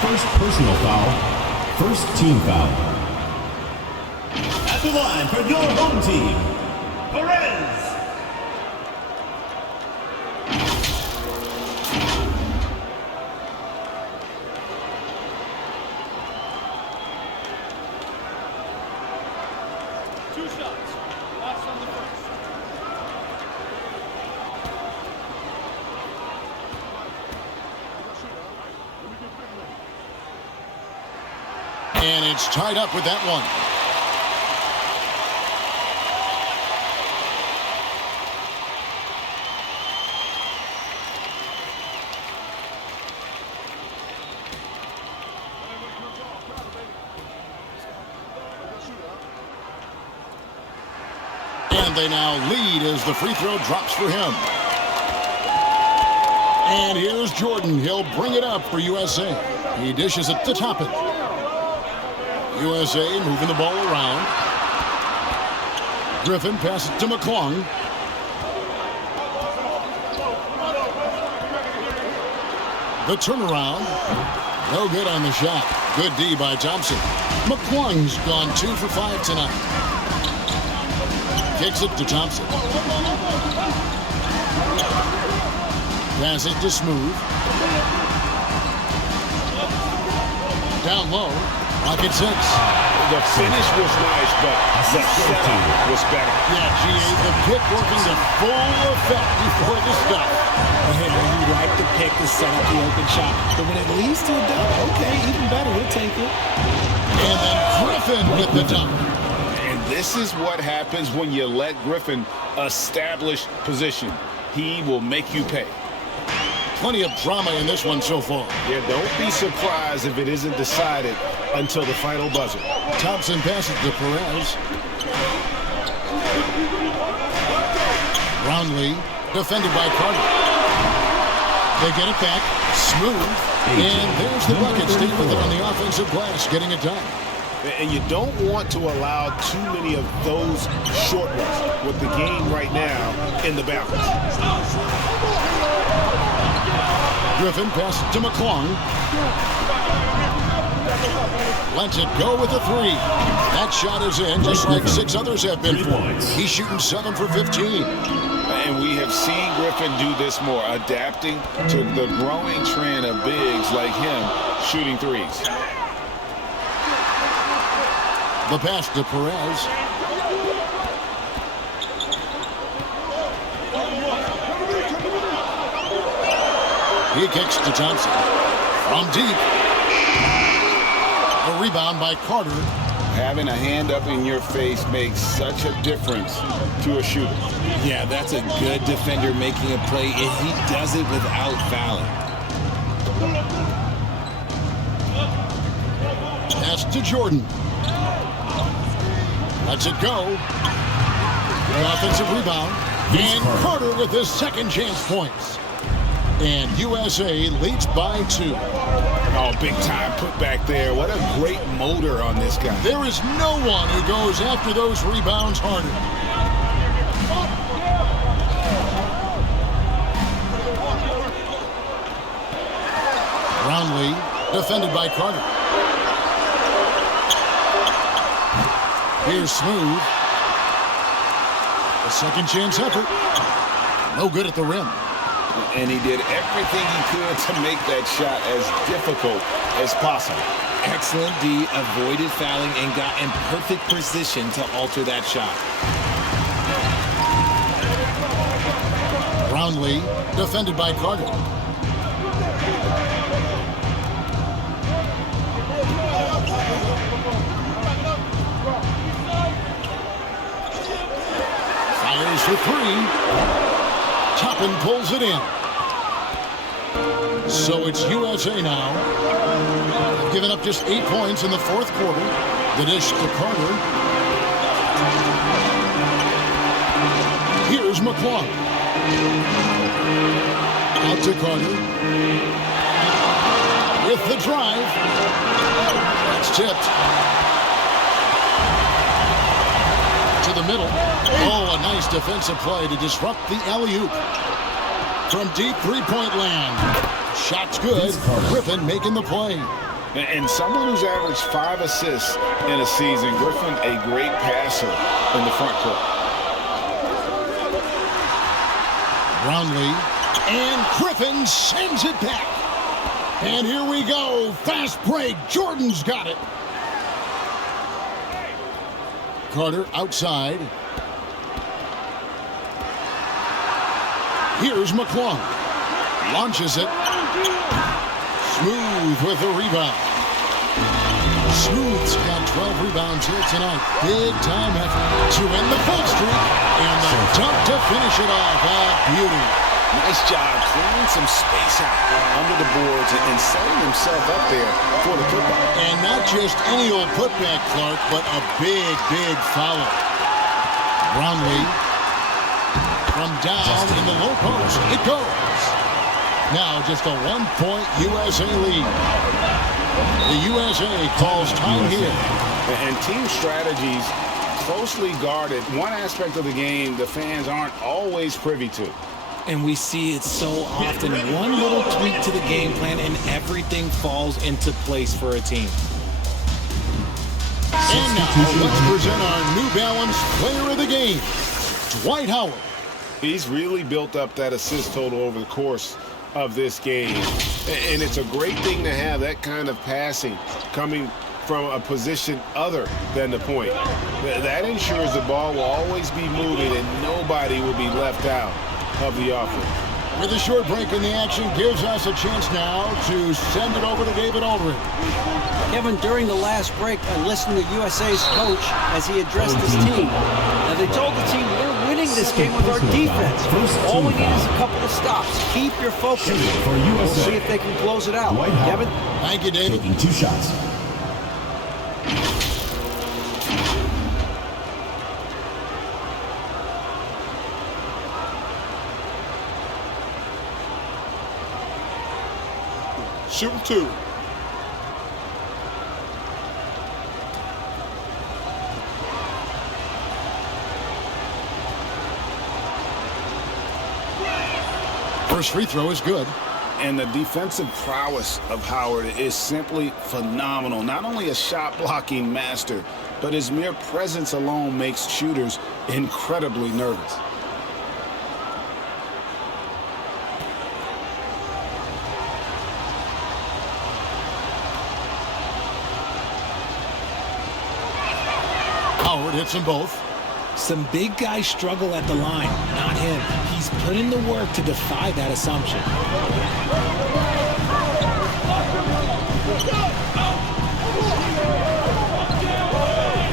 First personal foul. First team foul. At the line for your home team, Perez. And it's tied up with that one. And they now lead as the free throw drops for him. And here's Jordan. He'll bring it up for USA. He dishes it to Toppin. USA moving the ball around. Griffin passes to McClung. The turnaround. No good on the shot. Good D by Thompson. McClung's gone 2 for 5 tonight. Kicks it to Thompson. Passes to Smooth. Down low. Pocket 6. The finish was nice, but the setup was better. Yeah, GA, the pick working to full effect before the stop. You like the pick to set up the open shot, but when it leads to a dunk, okay, even better, we'll take it. And then Griffin with the dunk. And this is what happens when you let Griffin establish position. He will make you pay. Plenty of drama in this one so far. Yeah, don't be surprised if it isn't decided until the final buzzer. Thompson passes to Perez. Brownlee, defended by Carter. They get it back. Smooth. And there's the bucket. Stay with it on the offensive glass, getting it done. And you don't want to allow too many of those short ones with the game right now in the balance. Griffin passes to McClung. Lets it go with a 3. That shot is in, just like 6 others have been for. He's shooting 7 for 15. And we have seen Griffin do this more, adapting to the growing trend of bigs like him shooting threes. The pass to Perez. He kicks to Johnson. From deep. A rebound by Carter. Having a hand up in your face makes such a difference to a shooter. Yeah, that's a good defender making a play, and he does it without fouling. Pass to Jordan. Lets it go. The offensive rebound. And Carter with his second chance points. And USA leads by 2. Oh, big time put back there. What a great motor on this guy. There is no one who goes after those rebounds harder. Brownlee, defended by Carter. Here's Smooth. A second chance effort. No good at the rim. And he did everything he could to make that shot as difficult as possible. Excellent D, avoided fouling, and got in perfect position to alter that shot. Brownlee, defended by Carter. Fires for 3. Toppin pulls it in. So it's USA now. They've given up just 8 points in the fourth quarter. The dish to Carter. Here's McClung. Out to Carter. With the drive. It's tipped. To the middle. Oh, a nice defensive play to disrupt the alley-oop. From deep three-point land. Shot's good. Griffin making the play. And someone who's averaged 5 assists in a season, Griffin, a great passer in the front court. Brownlee. And Griffin sends it back. And here we go. Fast break. Jordan's got it. Carter outside. Here's McClung. Launches it. Smooth with the rebound. Smooth's got 12 rebounds here tonight. Big time effort to end the full streak. And the dunk to finish it off. Beauty. Nice job clearing some space out under the boards and setting himself up there for the putback. And not just any old putback, Clark, but a big, big follow. Brownlee from down in the low post. It goes. Now just a 1-point USA lead. The USA calls time here. And team strategies closely guarded. One aspect of the game the fans aren't always privy to. And we see it so often. One little tweak to the game plan and everything falls into place for a team. And now let's present our New Balance player of the game, Dwight Howard. He's really built up that assist total over the course of this game. And it's a great thing to have that kind of passing coming from a position other than the point. That ensures the ball will always be moving and nobody will be left out of the offense. With a short break in the action gives us a chance now to send it over to David Aldridge. Kevin, during the last break, I listened to USA's coach as he addressed his team. Now, they told the team, we're winning this game with our defense. All we need is a couple of stops. Keep your focus. We'll see if they can close it out. Kevin? Thank you, David. Taking 2 shots. Shooting 2. First free throw is good. And the defensive prowess of Howard is simply phenomenal. Not only a shot blocking master, but his mere presence alone makes shooters incredibly nervous. Howard hits them both. Some big guys struggle at the line, not him. He's put in the work to defy that assumption.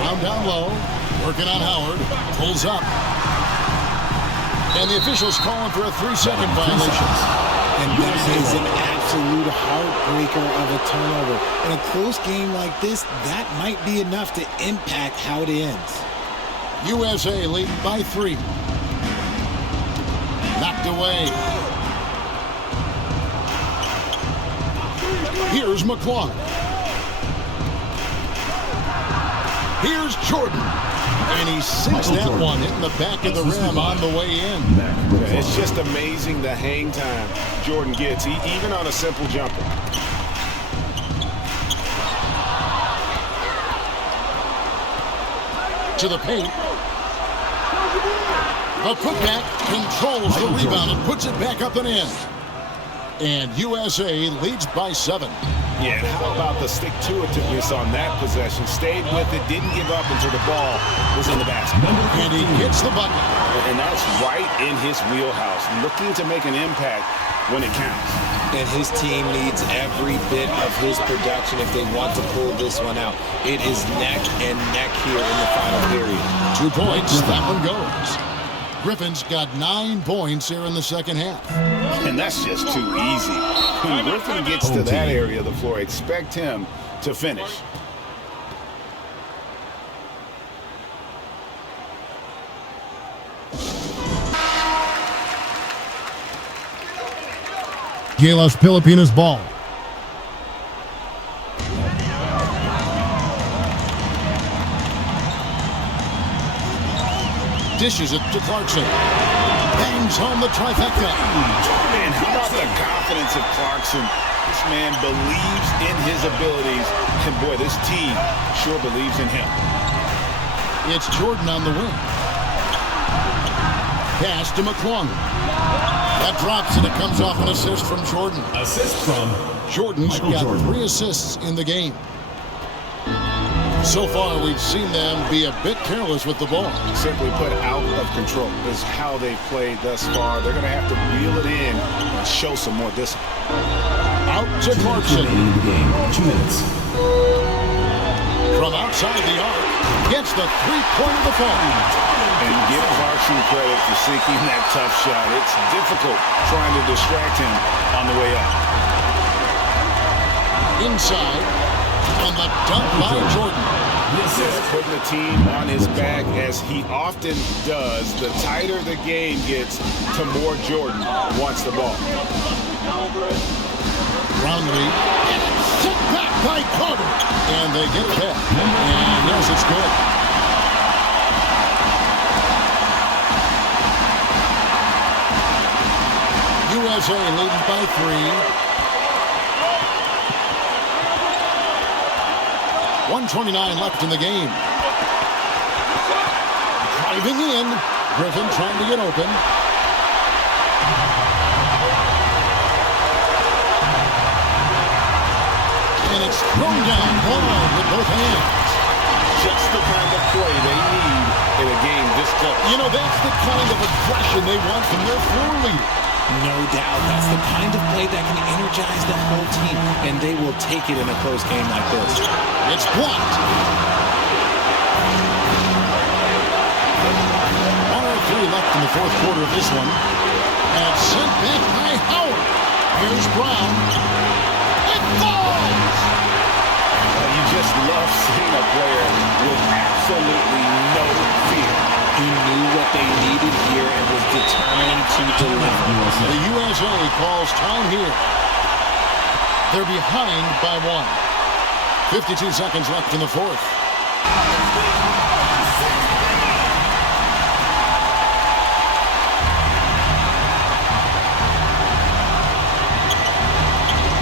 Round down low, working on Howard, pulls up. And the officials calling for a 3-second violation. And that is an absolute heartbreaker of a turnover. In a close game like this, that might be enough to impact how it ends. USA lead by 3. Knocked away. Here's McClung. Here's Jordan. And he sinks that one, hitting the back of the rim on the way in. It's just amazing the hang time Jordan gets, even on a simple jumper. To the paint. The putback controls the rebound and puts it back up and in. And USA leads by 7. Yeah, and how about the stick-to-itiveness on that possession? Stayed with it, didn't give up until the ball was in the basket. And he hits the bucket. And that's right in his wheelhouse, looking to make an impact when it counts. And his team needs every bit of his production if they want to pull this one out. It is neck and neck here in the final period. 2 points, that one goes. Griffin's got 9 points here in the second half. And that's just too easy. When Griffin gets to that area of the floor, expect him to finish. GILAS Pilipinas ball. Dishes it to Clarkson. Bangs home the trifecta. Man, how about the confidence of Clarkson? This man believes in his abilities. And boy, this team sure believes in him. It's Jordan on the wing. Pass to McClung. That drops and it comes off an assist from Jordan. Assist from Jordan's got 3 assists in the game. So far, we've seen them be a bit careless with the ball. Simply put, out of control is how they've played thus far. They're going to have to reel it in and show some more discipline. Out to Clarkson. 2 minutes. From outside the arc, gets the 3-point of the fall. And give Clarkson credit for seeking that tough shot. It's difficult trying to distract him on the way up. Inside, and the dunk by Jordan. Putting the team on his back as he often does. The tighter the game gets, the more Jordan wants the ball. Roundly, and it's set back by Carter. And they get it back. And yes, it's good. USA leading by 3. 1:29 left in the game. Driving in. Griffin trying to get open. And it's thrown down hard with both hands. Just the kind of play they need in a game this close. You know, that's the kind of aggression they want from their floor leader. No doubt. That's the kind of play that can energize the whole team, and they will take it in a close game like this. It's blocked. 1:03 left in the fourth quarter of this one. And it's sent back by Howard. Here's Brown. It falls! You just love seeing a player with absolutely no fear. He knew what they needed here and was determined to deliver. The USA calls time here. They're behind by 1. 52 seconds left in the fourth.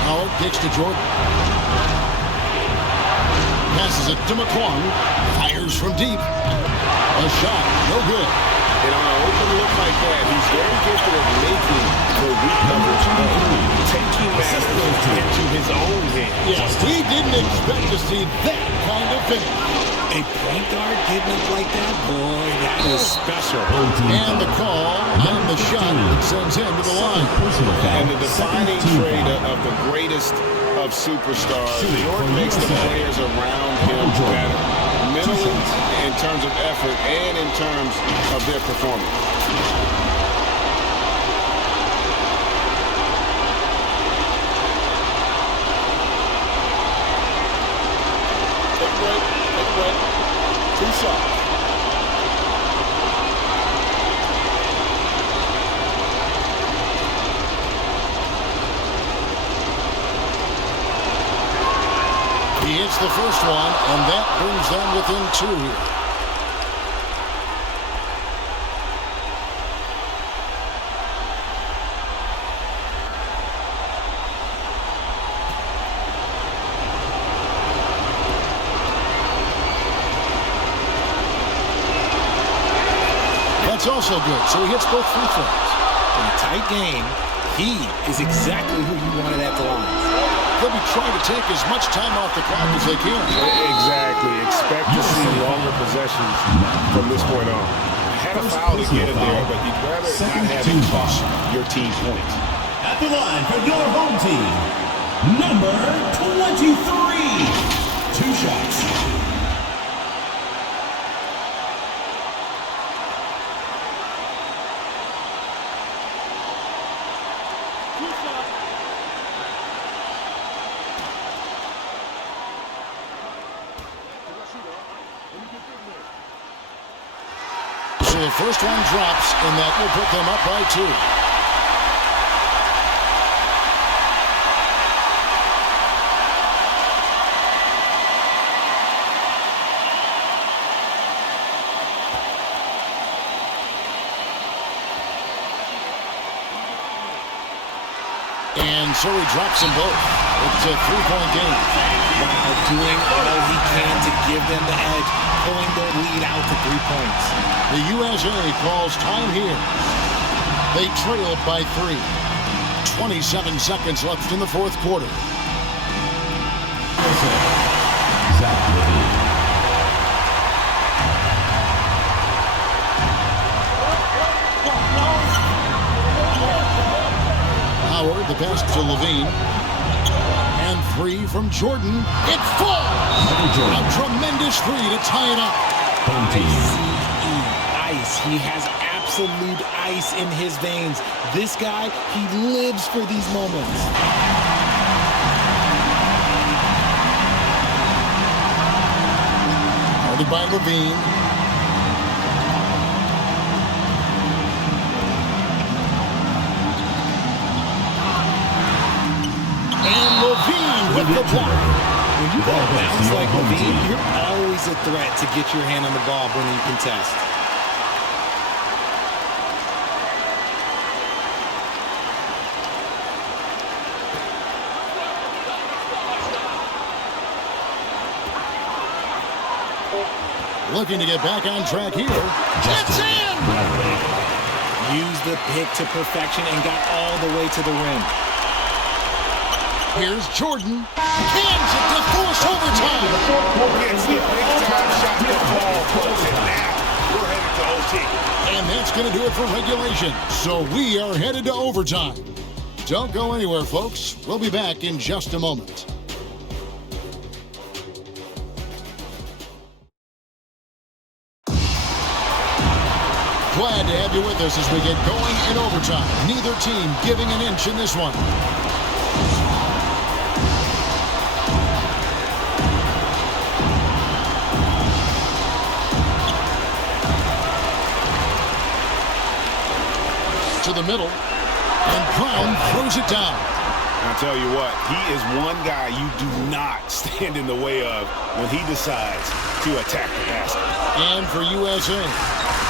Howard kicks to Jordan. Passes it to McClung. Fires from deep. A shot, no good. And on an open look like that, he's very gifted at making the weak coverage play. Taking matters into his own hands. Yes, he didn't expect to see that kind of finish. A point guard getting up like that? Boy, that is special. And the call on the shot that sends him to the line. And the defining trait of the greatest of superstars, Jordan makes the players around him better. Mentally, in terms of effort, and in terms of their performance. Take a break. Take a break. 2 shots. He hits the first one, and that brings them within 2 here. That's also good, so he hits both free throws. In a tight game, he is exactly who you wanted at the line. They'll be trying to take as much time off the clock as they can. Exactly. Expect to see longer possessions from this point on. Had a foul to get it there, but you'd rather not have it cost your team points. At the line for your home team, number 23. 2 shots. So the first one drops, and that will put them up by 2. And so he drops them both. It's a 3-point game. Wow, doing all he can to give them the edge, pulling their lead out to 3 points. The USA calls time here. They trailed by 3. 27 seconds left in the 4th quarter. Howard, the pass to Levine. And 3 from Jordan. It falls! A tremendous 3 to tie it up. Ice. He has absolute ice in his veins. This guy, he lives for these moments. Guarded by Levine. And Levine with the block. When you ball bounce like Levine, you're always a threat to get your hand on the ball when you contest. Looking to get back on track here. It's in! Used the pick to perfection and got all the way to the rim. Here's Jordan. Hands it to force overtime. It's the big-time shot to ball. Close it now. We're headed to OT. And that's going to do it for regulation. So we are headed to overtime. Don't go anywhere, folks. We'll be back in just a moment. Glad to have you with us as we get going in overtime. Neither team giving an inch in this one. To the middle, and Brown throws it down. I'll tell you what, he is one guy you do not stand in the way of when he decides to attack the basket. And for USA,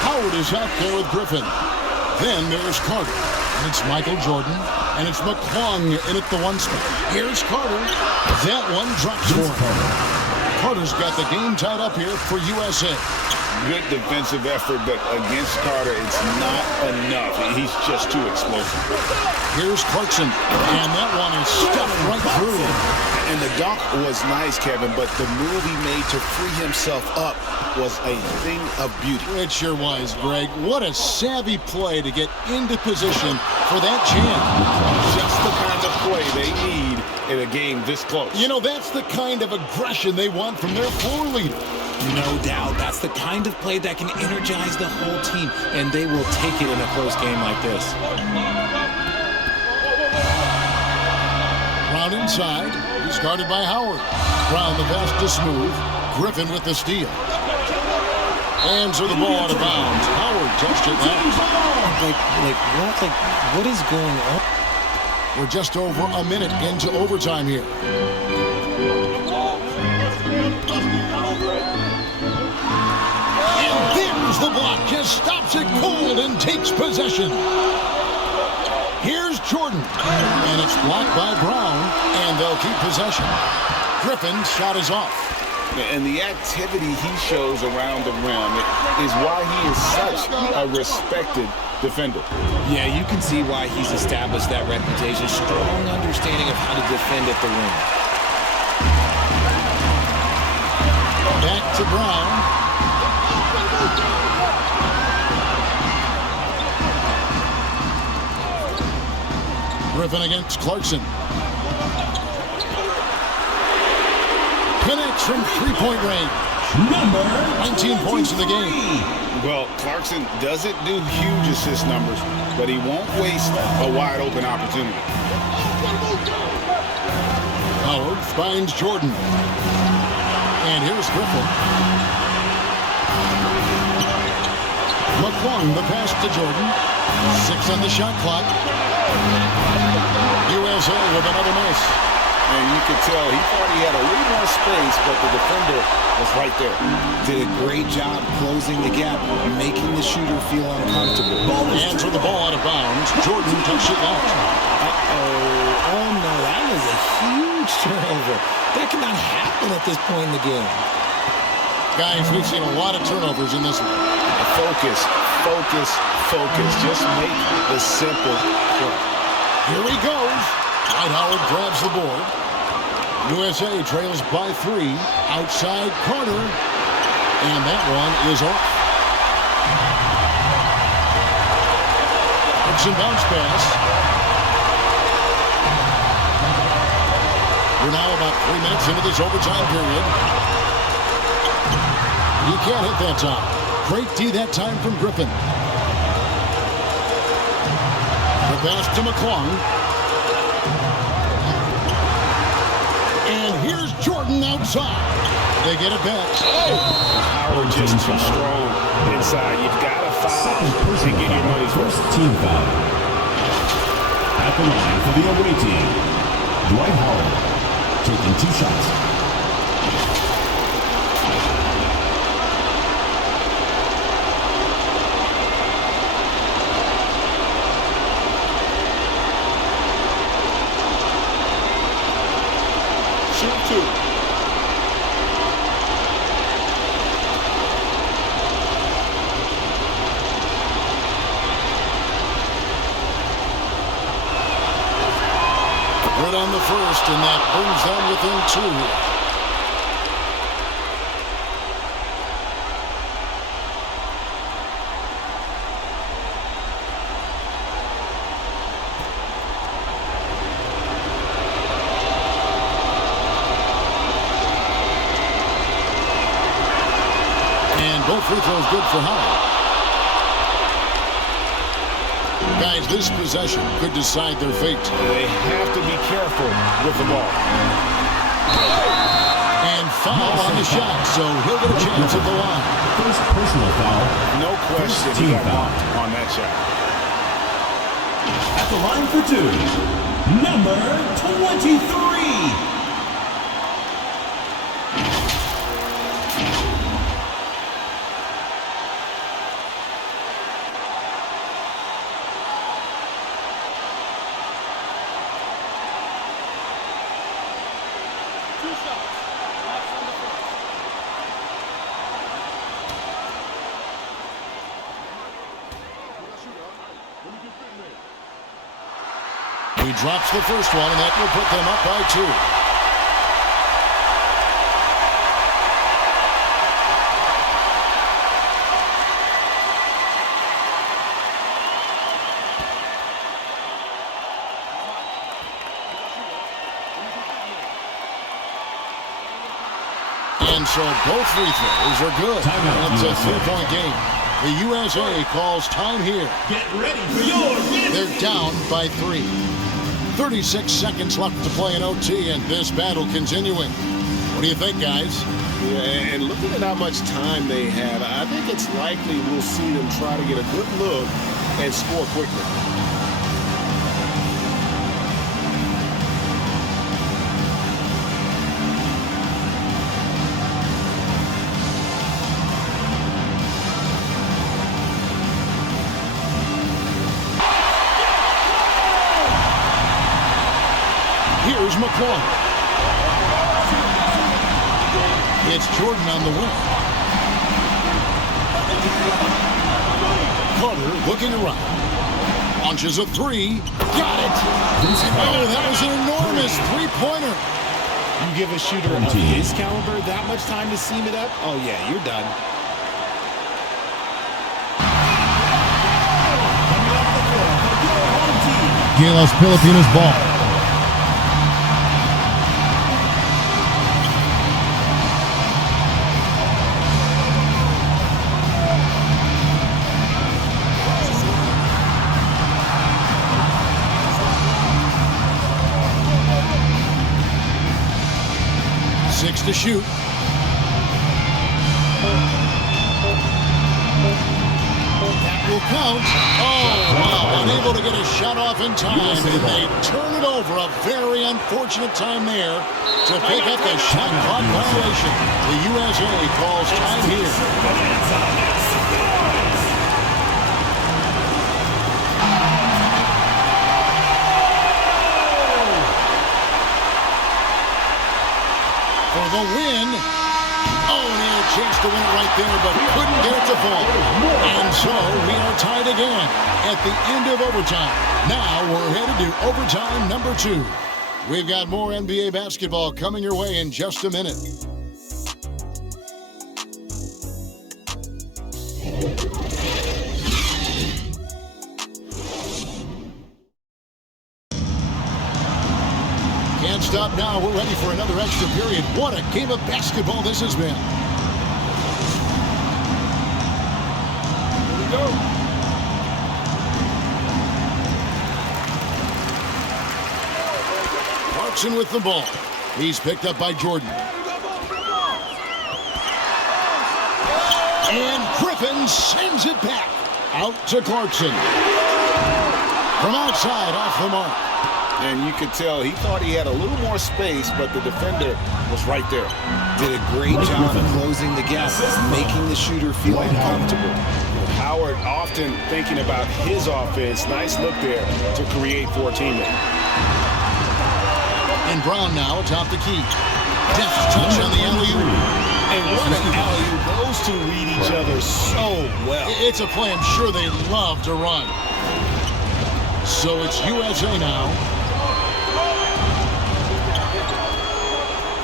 Howard is out there with Griffin. Then there's Carter, and it's Michael Jordan, and it's McClung in at the 1 spot. Here's Carter. That one drops for him. Carter's got the game tied up here for USA. Good defensive effort, but against Carter, it's not enough. He's just too explosive. Here's Clarkson, and that one is stuffed right through. And the dunk was nice, Kevin, but the move he made to free himself up was a thing of beauty. It sure was, Greg. What a savvy play to get into position for that jam. Just the kind of play they need in a game this close. You know, that's the kind of aggression they want from their floor leader. No doubt. That's the kind of play that can energize the whole team, and they will take it in a close game like this. Brown inside. He's guarded by Howard. Brown the pass to Smooth. Griffin with the steal. Hands of the ball out of bounds. Howard touched it last. What is going on? We're just over a minute into overtime here. And there's the block. Just stops it cold and takes possession. Here's Jordan. And it's blocked by Brown. And they'll keep possession. Griffin's shot is off. And the activity he shows around the rim is why he is such a respected defender. Yeah, you can see why he's established that reputation. Strong understanding of how to defend at the rim. Back to Brown. Griffin against Clarkson. Connects from three-point range. 19 points in the game. Well, Clarkson doesn't do huge assist numbers, but he won't waste a wide-open opportunity. Howard finds Jordan. And here's Griffin. McClung, the pass to Jordan. 6 on the shot clock. USA with another miss. And you could tell he thought he had a little more space, but the defender was right there. Did a great job closing the gap, making the shooter feel uncomfortable. Hands with the ball out of bounds. Jordan touched it left. Oh no, that was a huge turnover. That cannot happen at this point in the game. Guys, we've seen a lot of turnovers in this one. Focus, focus, focus. Just make the simple play. Here he goes. Dwight Howard grabs the board. USA trails by 3. Outside Carter. And that one is off. Hudson bounce pass. We're now about 3 minutes into this overtime period. He can't hit that time. Great D that time from Griffin. The pass to McClung. And here's Jordan outside. They get it back. Howard just too strong inside. You've got to foul and get your money's worth. First team foul. At the line for the away team, Dwight Howard, taking 2 shots. Shoot 2. Good on the first, and that brings them within 2. And both free throws good for Howard. Guys, this possession could decide their fate. They have to be careful with the ball. And foul on the shot, so he'll get a chance at the line. First personal foul. No question he got bumped on that shot. At the line for 2, number 23. He drops the first one, and that will put them up by 2. And so both free throws are good. It's a 3-point game. The USA calls time here. Get ready for your They're down by 3. 36 seconds left to play in OT, and this battle continuing. What do you think, guys? Yeah, and looking at how much time they have, I think it's likely we'll see them try to get a good look and score quickly. Here's McClung. It's Jordan on the wing. Carter looking around. Launches a 3. Got it. Oh, that was an enormous three-pointer. You give a shooter of his caliber that much time to seam it up? Oh, yeah, you're done. GILAS Pilipinas ball. To shoot. That will count. Oh, wow. Unable to get a shot off in time. And they turn it over. A very unfortunate time there to pick up the shot clock violation. The USA calls time here. For the win. Oh, and he had a chance to win it right there, but couldn't get it to fall. And so we are tied again at the end of overtime. Now we're headed to overtime number 2. We've got more NBA basketball coming your way in just a minute. Can't stop now. We're ready for another extra period. What a game of basketball this has been. Here we go. Clarkson with the ball. He's picked up by Jordan. And Griffin sends it back. Out to Clarkson. From outside, off the mark. And you could tell he thought he had a little more space, but the defender was right there. Did a great job of closing the gap, making the shooter feel uncomfortable. Howard often thinking about his offense. Nice look there to create for a teammate. And Brown now atop the key. Deft touch on the alley-oop. And what an alley-oop. Those two read each other so well. It's a play I'm sure they love to run. So it's USA now.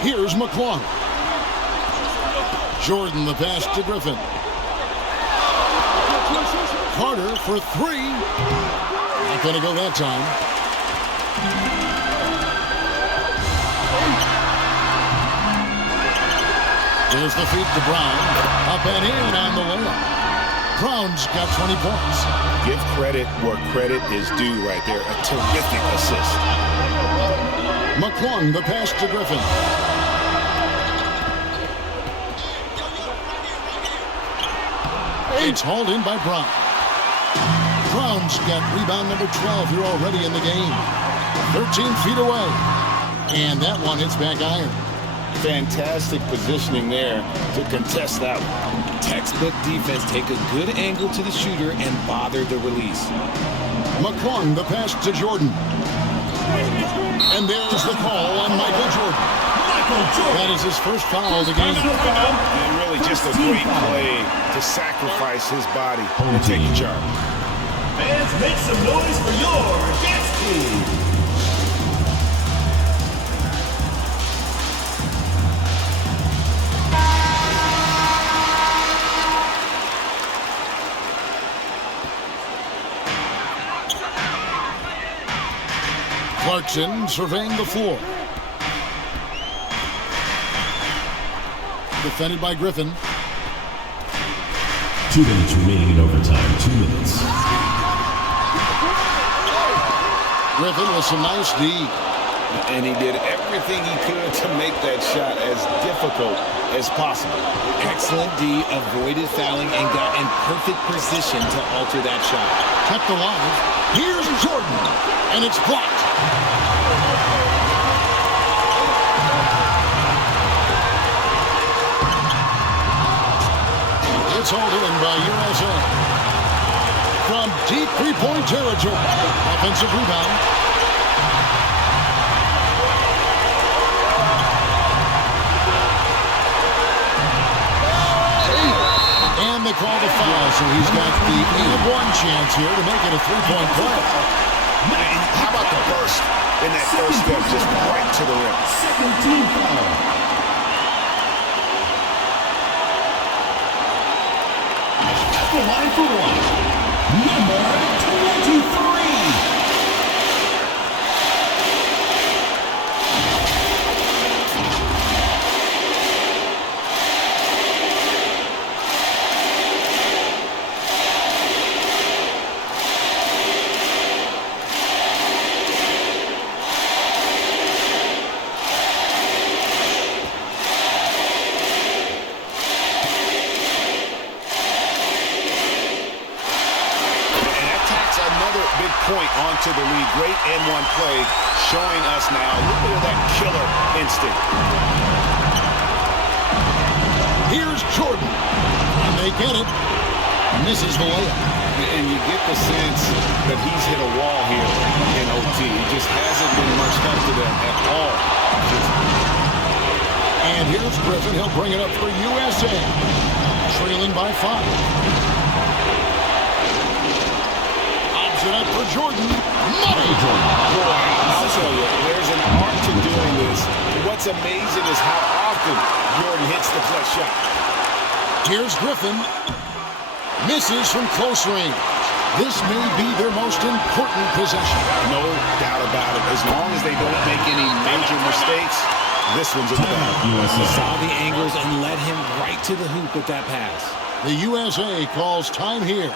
Here's McClung. Jordan the pass to Griffin. Carter for 3. Not going to go that time. There's the feed to Brown. Up and in on the layup. Brown's got 20 points. Give credit where credit is due right there. A terrific assist. McClung the pass to Griffin. It's hauled in by Brown. Brown's got rebound number 12 here already in the game. 13 feet away. And that one hits back iron. Fantastic positioning there to contest that one. Textbook defense. Take a good angle to the shooter and bother the release. McClung the pass to Jordan. And there's the call on Michael Jordan. That is his first foul of the game. And really just a great play to sacrifice his body and take the charge. Fans, make some noise for your guest team. Clarkson surveying the floor. Defended by Griffin. 2 minutes remaining in overtime. 2 minutes. Griffin with some nice D. And he did everything he could to make that shot as difficult as possible. Excellent D, avoided fouling, and got in perfect position to alter that shot. Kept alive. Here's Jordan, and it's blocked. It's hauled in by USA. From deep three-point territory. Offensive rebound. And they call the foul, so he's got the and-one chance here to make it a three-point play. And how about the burst in that first step, just right to the rim. Second team foul. At the line for one, number 23. Point onto the lead. Great and-one play, showing us now a little bit of that killer instinct. Here's Jordan, and they get it. Misses the layup. And you get the sense that he's hit a wall here in OT. He just hasn't been much help to them at all. And here's Griffin. He'll bring it up for USA. Trailing by 5. It up for Jordan. Money Jordan. Boy, I'll tell you, there's an art to doing this. What's amazing is how often Jordan hits the clutch shot. Here's Griffin. Misses from close range. This may be their most important possession. No doubt about it. As long as they don't make any major mistakes, this one's in the bag. He saw the angles and led him right to the hoop with that pass. The USA calls time here.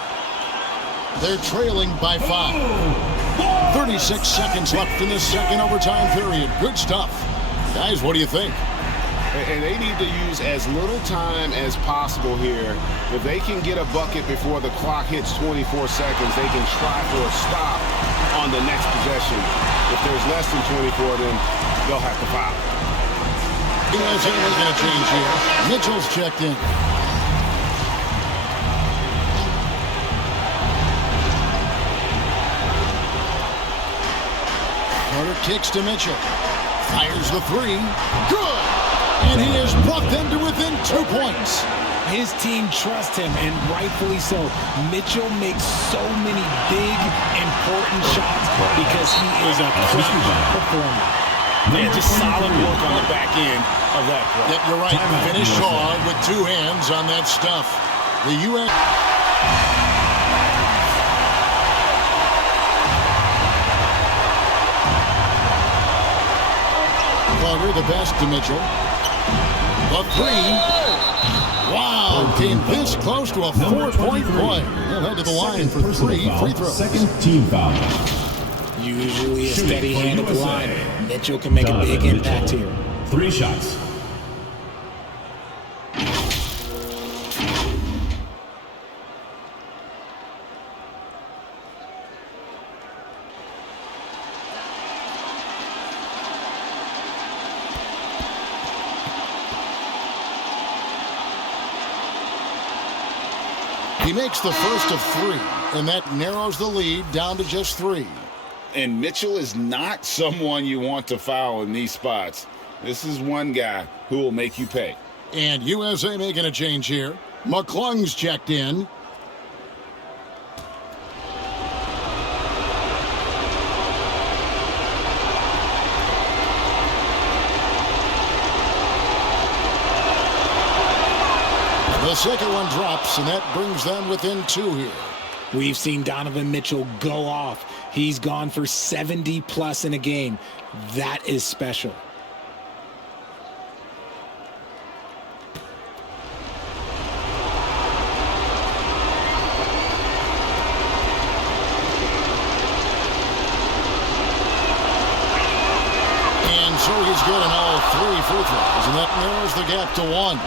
They're trailing by 5. 36 seconds left in the second overtime period. Good stuff. Guys, what do you think? And they need to use as little time as possible here. If they can get a bucket before the clock hits 24 seconds, they can try for a stop on the next possession. If there's less than 24, then they'll have to foul. USA is going to change here. Mitchell's checked in. Carter kicks to Mitchell. Fires the three. Good! And he has brought them to within 2 points. His team trusts him, and rightfully so. Mitchell makes so many big, important shots because he is a clutch performer. Yeah, just solid work on the back end of that play. Yep, you're right. Finish hard with 2 hands on that stuff. The U.S. Carter, the best to Mitchell. The three. Wow, came this close to a 4-point play. He'll head to the line for 3 free throws. Second team foul. Usually a steady hand at the line. Mitchell can make a big impact here. 3 shots. He makes the first of 3, and that narrows the lead down to just 3. And Mitchell is not someone you want to foul in these spots. This is one guy who will make you pay. And USA making a change here. McClung's checked in. The second one drops, and that brings them within 2 here. We've seen Donovan Mitchell go off. He's gone for 70+ in a game. That is special. So he's good in all 3 free throws, and that narrows the gap to 1.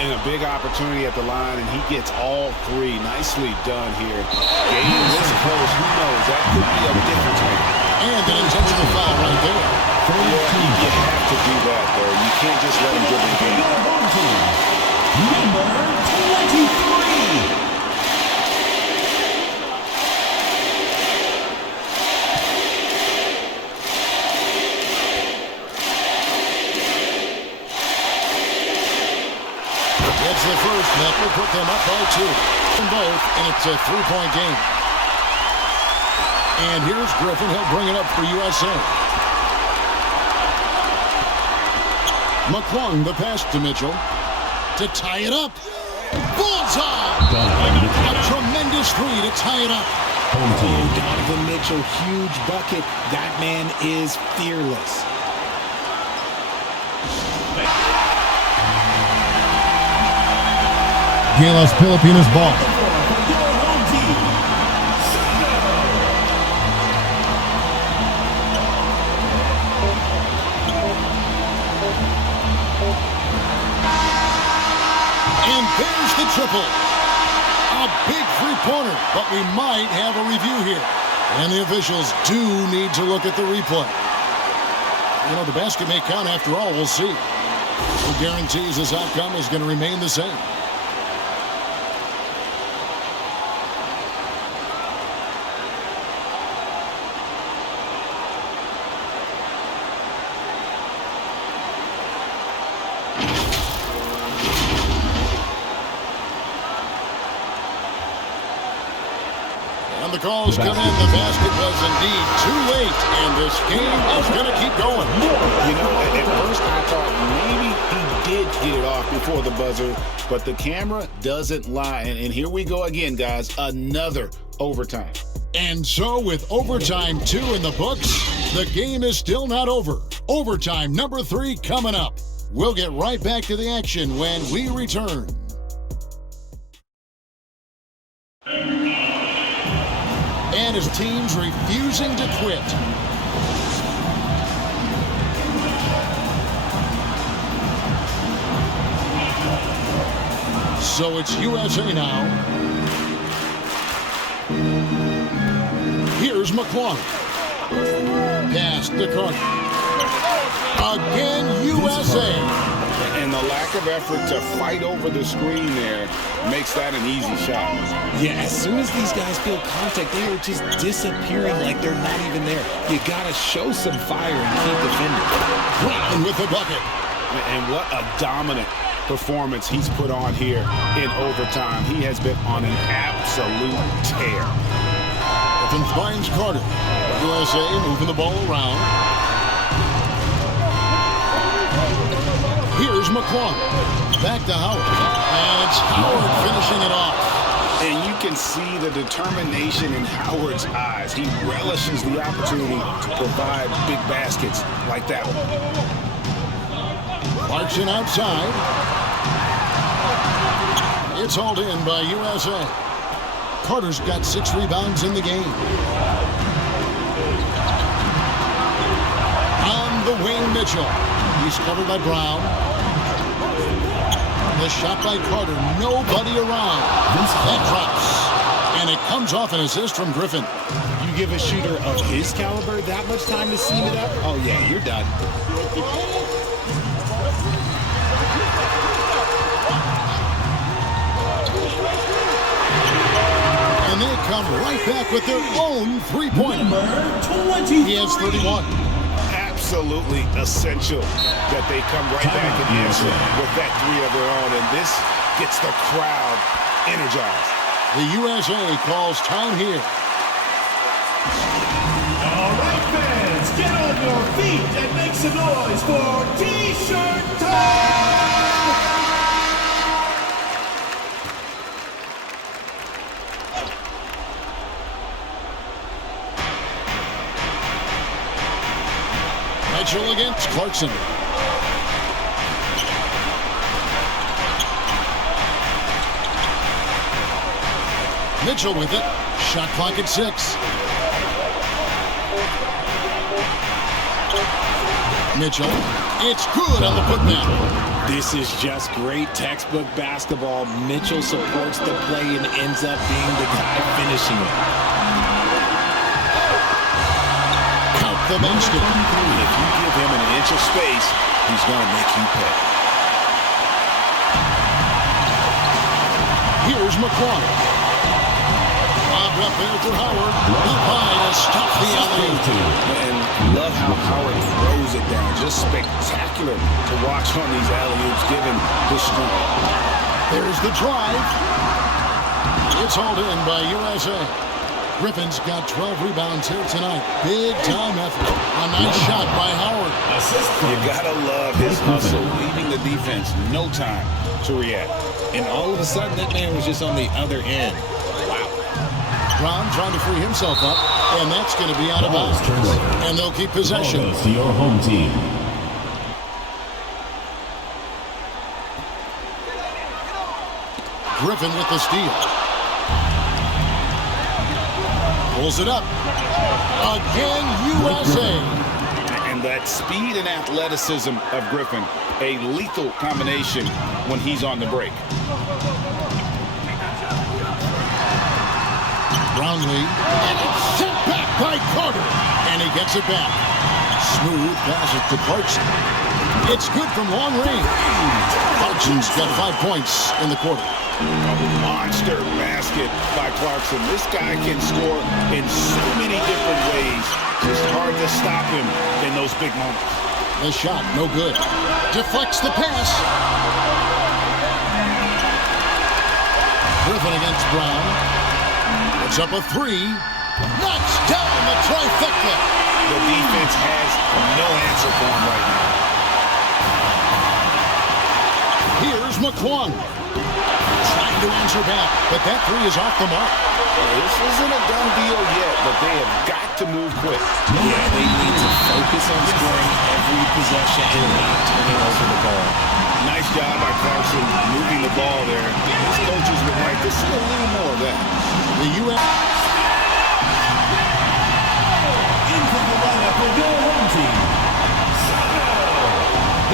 And a big opportunity at the line, and he gets all 3. Nicely done here. Game this close, who knows? That could be a difference maker. And an intentional foul right there. You have to do that, though. You can't just let him dribble the game. Number 23. It's the first, that will put them up by 2. From both, and it's a 3-point game. And here's Griffin. He'll bring it up for USA. McClung, the pass to Mitchell. To tie it up. Bullseye! A tremendous 3 to tie it up. Donovan Mitchell, huge bucket. That man is fearless. GILAS Pilipinas ball. And there's the triple. A big three-pointer, but we might have a review here. And the officials do need to look at the replay. You know, the basket may count after all. We'll see. Who guarantees this outcome is going to remain the same? And the calls come in. The basket was indeed too late, and this game is going to keep going. You know, at first I thought maybe he did get it off before the buzzer, but the camera doesn't lie. And here we go again, guys. Another overtime. And so with overtime 2 in the books, the game is still not over. Overtime number 3 coming up. We'll get right back to the action when we return. And his team's refusing to quit. So it's USA now. Here's McClung. Pass to Carter. Again, USA. And the lack of effort to fight over the screen there makes that an easy shot. Yeah, as soon as these guys feel contact, they are just disappearing like they're not even there. You got to show some fire and keep defending. Brown with the bucket. And what a dominant performance he's put on here in overtime. He has been on an absolute tear. Griffin finds Carter. USA moving the ball around. Here's McClung. Back to Howard. And it's Howard finishing it off. And you can see the determination in Howard's eyes. He relishes the opportunity to provide big baskets like that one. Clarkson outside. It's hauled in by USA. Carter's got 6 rebounds in the game. On the wing, Mitchell. He's covered by Brown. The shot by Carter. Nobody around. That drops. And it comes off an assist from Griffin. You give a shooter of his caliber that much time to seam it up? Oh, yeah, you're done. And they come right back with their own three-pointer. He has 31. Absolutely essential that they come right back and answer with that 3 of their own, and this gets the crowd energized. The USA calls time here. All right, fans, get on your feet and make some noise for T-shirt time! Mitchell against Clarkson. Mitchell with it. Shot clock at 6. Mitchell. It's good on the putback. This is just great textbook basketball. Mitchell supports the play and ends up being the guy finishing it. Count the bench hit. If you give him an inch of space, he's going to make you pay. Here's McQuarrie. Bobbed up there for Howard. Behind to stop the alley. And love how Howard throws it down. Just spectacular to watch on these alley-oops given his strength. There's the drive. It's hauled in by USA. Griffin's got 12 rebounds here tonight. Big time effort. A nice shot by Howard. You gotta love his hustle, leaving the defense no time to react. And all of a sudden, that man was just on the other end. Brown trying to free himself up, and that's going to be out of bounds. And they'll keep possession. Ball goes to your home team. Griffin with the steal. Pulls it up. Again, USA. And that speed and athleticism of Griffin, a lethal combination when he's on the break. Brownlee, and it's sent back by Carter, and he gets it back. Smooth passes to Clarkson. It's good from long range. Clarkson's got 5 points in the quarter. A monster basket by Clarkson. This guy can score in so many different ways. It's hard to stop him in those big moments. The shot, no good. Deflects the pass. Griffin against Brown. It's up a 3. Knocks down the trifecta. The defense has no answer for him right now. Here's McQuarrie. Trying to answer back, but that 3 is off the mark. This isn't a done deal yet, but they have got to move quick. Yeah, they need to focus on scoring every possession and not turning over the ball. Nice job by Clarkson moving the ball there. His coaches would like to see a little more of that. The U.S. Into the lineup for your home team.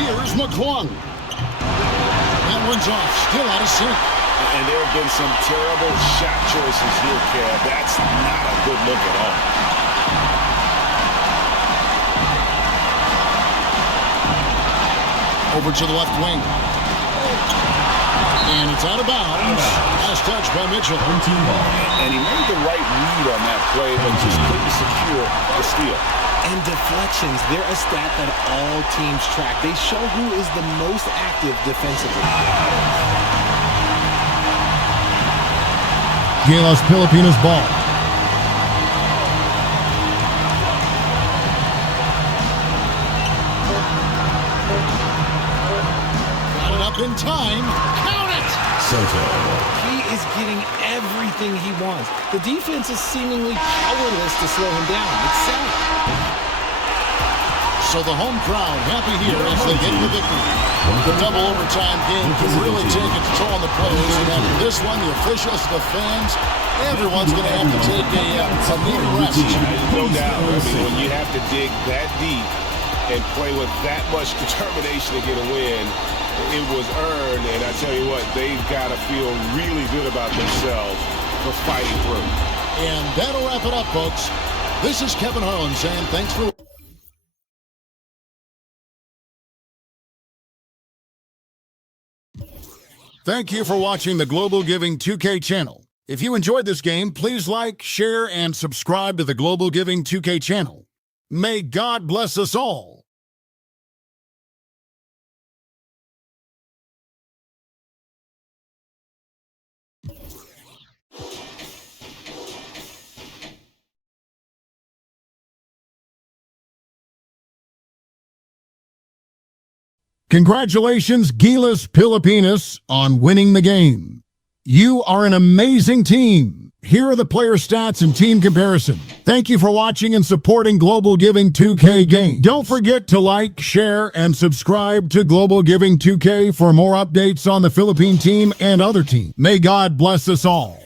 Here's McQuarrie. That one's off, still out of sync. And there have been some terrible shot choices here, Kev. That's not a good look at all. Over to the left wing. And it's out of bounds. Last touch by Mitchell. And he made the right read on that play, but just couldn't secure the steal. And deflections, they're a stat that all teams track. They show who is the most active defensively. GILAS Pilipinas ball. Got it up in time. Count it! Soto. He is getting everything he wants. The defense is seemingly powerless to slow him down. It's sad. So the home crowd happy here as they get the victory. The double overtime game can really take its toll on the players. And after this one, the officials, the fans, everyone's going to have to take a mean rest. No doubt. I mean, when you have to dig that deep and play with that much determination to get a win, it was earned. And I tell you what, they've got to feel really good about themselves for fighting through. And that'll wrap it up, folks. This is Kevin Harlan saying thanks for Thank you for watching the Global Giving 2K channel. If you enjoyed this game, please like, share, and subscribe to the Global Giving 2K channel. May God bless us all. Congratulations, GILAS Pilipinas, on winning the game. You are an amazing team, Here are the player stats and team comparison. Thank you for watching and supporting Global Giving 2K Game. Don't forget to like, share, and subscribe to Global Giving 2K for more updates on the Philippine team and other teams. May God bless us all.